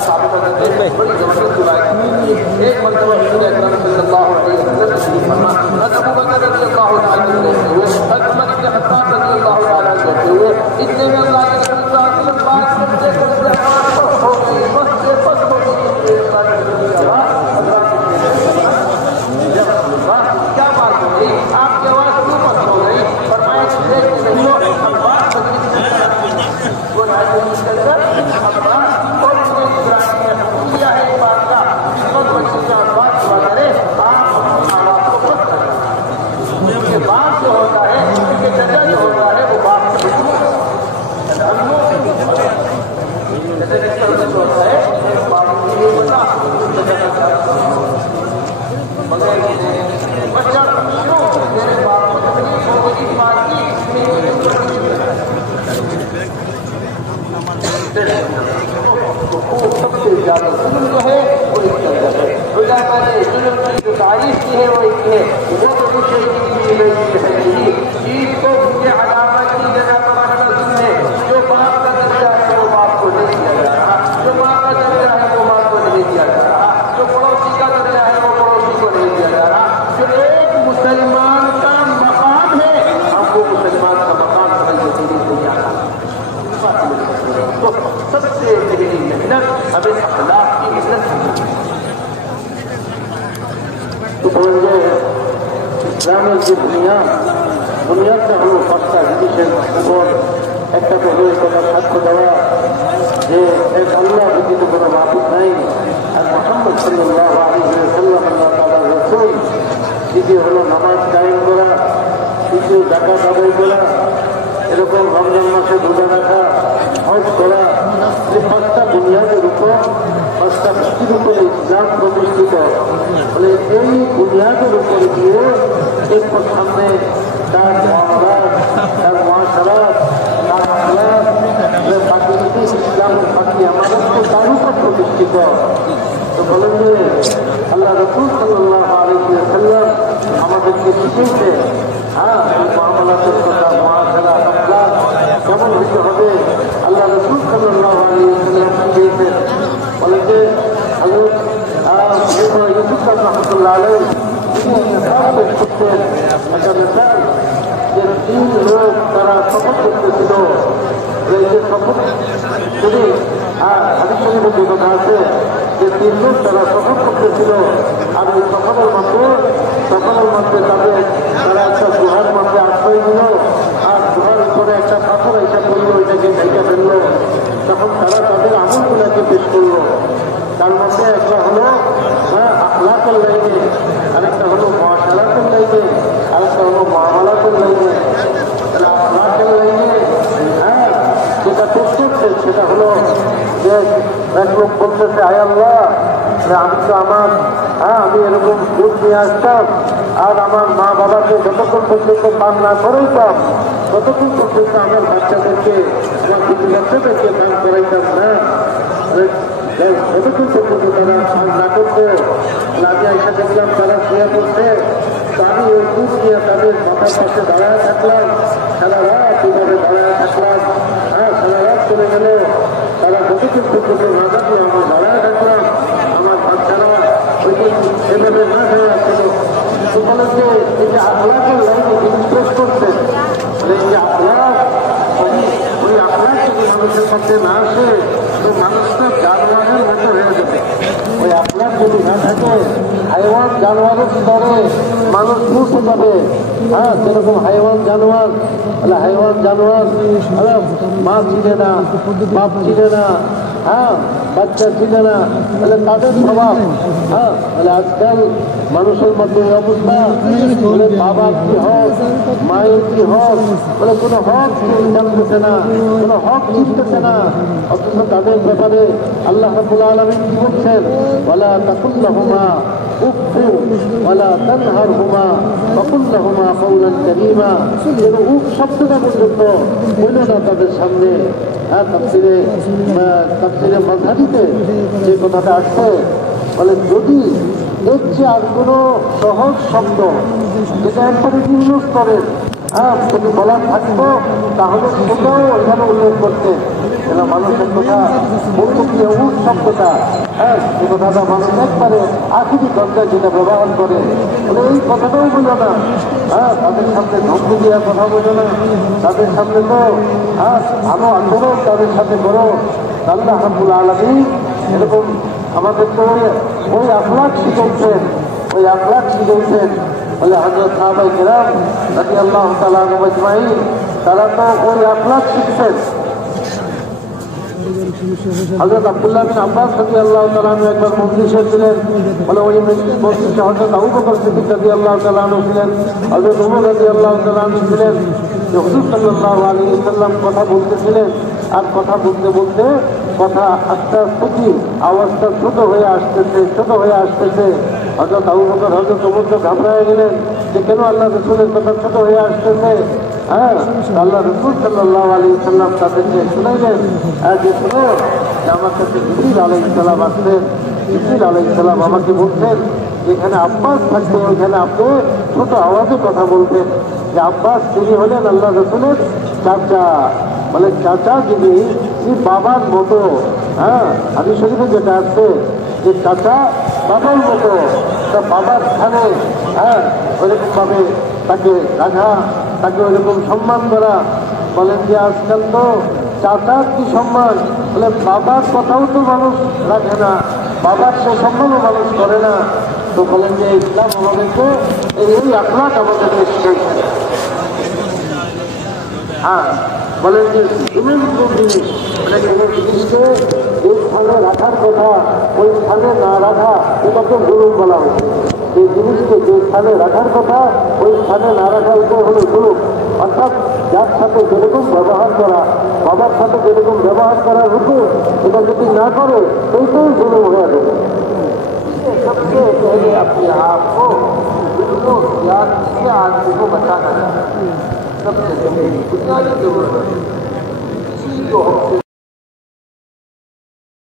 साबित करते हैं बड़ी जबरदस्त बात। एक मरतबा रसूल अकरम सल्लल्लाहु अलैहि वसल्लम से फरमा अबू बकर रज़ियल्लाहु ताला अन्हु हुए, उमर इब्न खत्ताब रज़ियल्लाहु ताला कहते हुए इतने में अल्लाह के रसूल सल्लल्लाहु अलैहि वसल्लम बात करते करते हो गई, बस हो गई, क्या बात हो गई, आपकी आवाज क्यों बंद हो गई? फरमाया सबसे ज्यादा जुल्म जो है वो इसके अंदर है। उलमा ने जुल्म की जो तारीफ की है वो इसकी है, वो तो दूसरे की चीज को उनके अलामत की जगह पर रखना जुल्म है। जो बाप का दर्जा है वो बाप को नहीं दिया जा रहा, जो माँ का दर्जा है वो माँ को नहीं दिया जा रहा, जो पड़ोसी का दर्जा है वो पड़ोसी को नहीं दिया जा रहा। जो एक मुसलमान का मकाम है हम वो मुसलमान का मकाम समझने के लिए तैयार है। तो सबसे पहली मेहनत हमें अखलाक की इज्जत करनी है। तो बोलिए ইসলামের যে বুনিয়াদটা হলো পাঁচটা জিনিসের উপর একটা তো হয়ে কোনো সাক্ষ্য দেওয়া যে এক আল্লাহ ব্যতীত কোনো মাবুদ নাই আর মুহাম্মদ সাল্লাল্লাহু আলাইহি ওয়াসাল্লাম আল্লাহ তাআলার রাসূল। দ্বিতীয় হলো নামাজ কায়েম করা, তৃতীয় যাকাত আদায় করা, এরকম রমজান মাসে রোজা রাখা, হজ করা, যে পাঁচটা বুনিয়াদের উপর পাঁচটা ভিত্তির উপরে ইসলাম প্রতিষ্ঠিত। বলে এই বুনিয়াদের উপরে গিয়ে এরপর সামনে তার মুআমালাত, তার মুআশারাত, তার আখলাক, বাকি ইসলামের বাকি আমাদের তো তার উপর প্রতিষ্ঠিত। তো বলেন যে আল্লাহ রাসূল সাল্লাল্লাহু আলাইহি ওয়াসাল্লাম আমাদেরকে শিখিয়েছে, হ্যাঁ মুআমালাতের কথা, মুআশারাত, আখলাক কেমন হতে হবে আল্লাহ রাসূল সাল্লাল্লাহু আলাইহি ওয়াসাল্লাম শিখিয়েছেন। বলেন যে হযরত ইউসুফ রাহমাতুল্লাহ আলাইহি করতেন একটা মিসাল যে 3 লোক তারা শপথ করতেছিল, যে শপথ যদি হাদিস শরীফে কথা আছে যে 3 লোক তারা শপথ করতেছিল আর এই সকলের মধ্যে তারা একটা গুহার মধ্যে আশ্রয় দিল আর গুহার উপরে একটা পাথর এসে পড়লো, ওইটাকে ঢেকে ফেললো। তখন তারা তাদের আমলগুলোকে পেশ করলো। তার মধ্যে একটা হলো আখলাকের লাইনে, আরেকটা হলো মুআশারাতের লাইনে, আরেকটা হলো মুআমালাতের লাইনে। তাহলে আখলাকের লাইনে যেটা পেশ করছে সেটা হলো যে এক লোক বলতেছে, আয় আল্লাহ আমি তো আমি এরকম দুধ নিয়ে আসতাম আর আমার মা বাবাকে যতক্ষণ পর্যন্ত পান না করাইতাম ততক্ষণ পর্যন্ত আমার বাচ্চাদেরকে পান করাইতাম না। যতক্ষণ পর্যন্ত তারা পান না করতো আমি এসে দেখলাম তারা শুয়ে পড়ছে। তো আমি ওই দুধ নিয়ে তাদের মাথার পাশে দাঁড়ায় থাকলাম, সারা রাত এভাবে দাঁড়ায় থাকলাম। সারা রাত চলে গেল, তারা যতক্ষণ পর্যন্ত না থাকলো আমার দাঁড়ায় থাকলাম। আমার বাচ্চারা ওই দিন এভাবে না হয়ে আসছিল। তো বলেন যে এই যে আখলাকের লাইনে তিনি পেশ করছেন, এই যে আখলাক, ওই আখলাক যদি মানুষের মধ্যে না আসে তো মানুষটা জানোয়ারের মতো হয়ে যাবে। ওই আখলাক যদি না থাকে হাইওয়ান জানোয়ারের ভিতরে মানুষ পৌঁছে যাবে। যেরকম হাইওয়ান জানোয়ার মা চিনে না, বাপ চিনে না, বাচ্চা চিনে না, তাহলে তাদের স্বভাব। তাহলে আজকাল মানুষের মধ্যে এই অবস্থা, বলে বাবা কি হক, মায়ের কি হক, বলে কোনো হক জানতেছে না, কোনো হক বুঝতেছে না। অথচ তাদের ব্যাপারে আল্লাহ রাব্বুল আলামিন কি বলছেন, ওয়ালা তাকুল লাহুমা উফ ওয়ালা তানহারহুমা ওয়াকুল লাহুমা কাওলান কারীমা। যেন উফ শব্দটা পর্যন্ত বলে না তাদের সামনে। তাফসীরে মাযহাবিতে যে কথাটা আসছে, বলে যদি এর চেয়ে আর কোনো সহজ শব্দ যেটা একবারে নিম্ন স্তরের যদি বলা থাকতো তাহলে সেটাও এখানে উল্লেখ করতে। যেন মানুষের কথা বলতে গিয়ে উঠ শব্দটা, যে কথাটা মানুষ একবারে আখিরি দরজায় যেটা ব্যবহার করে, বলে এই কথাটাও বোঝো না। তাদের সামনে ধমকি দেওয়ার কথা বোঝো না, তাদের সামনে তো ভালো আচরণ তাদের সাথে করো। আল্লাহ রাব্বুল আলামিন এরকম আমাদের তো ওই আখলাক শিখাইছেন, বলে হযরত সাহাবায়ে কেরাম রাদিয়াল্লাহু তাআলা আনহুম আজমাইন, তারা তো ওই আখলাক শিখছেন। হযরত আব্দুল্লাহ বিন আব্বাস রাদিয়াল্লাহু তাআলা আনহু একবার মজলিসে ছিলেন, বলে ওই মজলিসে হযরত আবু বকর সিদ্দিক রাদিয়াল্লাহু তাআলা আনহু ছিলেন, হযরত ওমর রাদিয়াল্লাহু তাআলা আনহু ছিলেন। হুজুর সাল্লাল্লাহু আলাইহি ওয়াসাল্লাম কথা বলতেছিলেন, আর কথা বলতে বলতে কথা আস্তে আস্তে কি আওয়াজটা ছোট হয়ে আসতেছে। হযরত আবু বকর হযরত ওমর তো ঘাবড়ায় গেলেন যে কেন আল্লাহ রাসূলের কথা ছোট হয়ে আসতেছে। হ্যাঁ, আল্লাহ রাসূল সাল্লাল্লাহু আলাইহি ওয়াসাল্লাম তাদেরকে শুনাইলেন যে শুনো, যে আমার কাছে জিবরিল আলাইহিস সালাম আসলেন। জিবরিল আলাইহিস সালাম আমাকে বলছেন যেখানে আব্বাস থাকতো ওইখানে আপনি ছোট আওয়াজে কথা বলতেন। যে আব্বাস তিনি হলেন আল্লাহ রাসূলের চাচা, বলে চাচা যিনি বাবার মতো। হ্যাঁ, হাদিস শরীফে যেটা আছে যে চাচা বাবার মতো, তা বাবার স্থানে হ্যাঁ ওইরকম ভাবে তাকে রাখা, তাকে ওইরকম সম্মান করা। বলেন যে আজকাল তো চাচার কি সম্মান, বলে বাবার কথাও তো মানুষ রাখে না, বাবার সে সম্মানও মানুষ করে না। তো বলেন যে ইসলাম আমাদেরকে এই আখলাক আমাদেরকে শিখেছে। হ্যাঁ, বলেন যে জুলুম জিনিস, মানে কোনো জিনিসকে যে স্থানে রাখার কথা ওই স্থানে না রাখা, এটাকে জুলুম বলা হয়েছে। এই জিনিসকে যে স্থানে রাখার কথা ওই স্থানে না রাখা, এটা হলো জুলুম। অর্থাৎ যার সাথে যেরকম ব্যবহার করা, বাবার সাথে যেরকম ব্যবহার করা হতো, এটা যদি না করে সেইটাই জুলুম হয়ে যাবে। सबसे पहले अपने आप को बिल्कुल याद से आदमी को बचाना है, सबसे बुनियादी जरूरत है। इसी को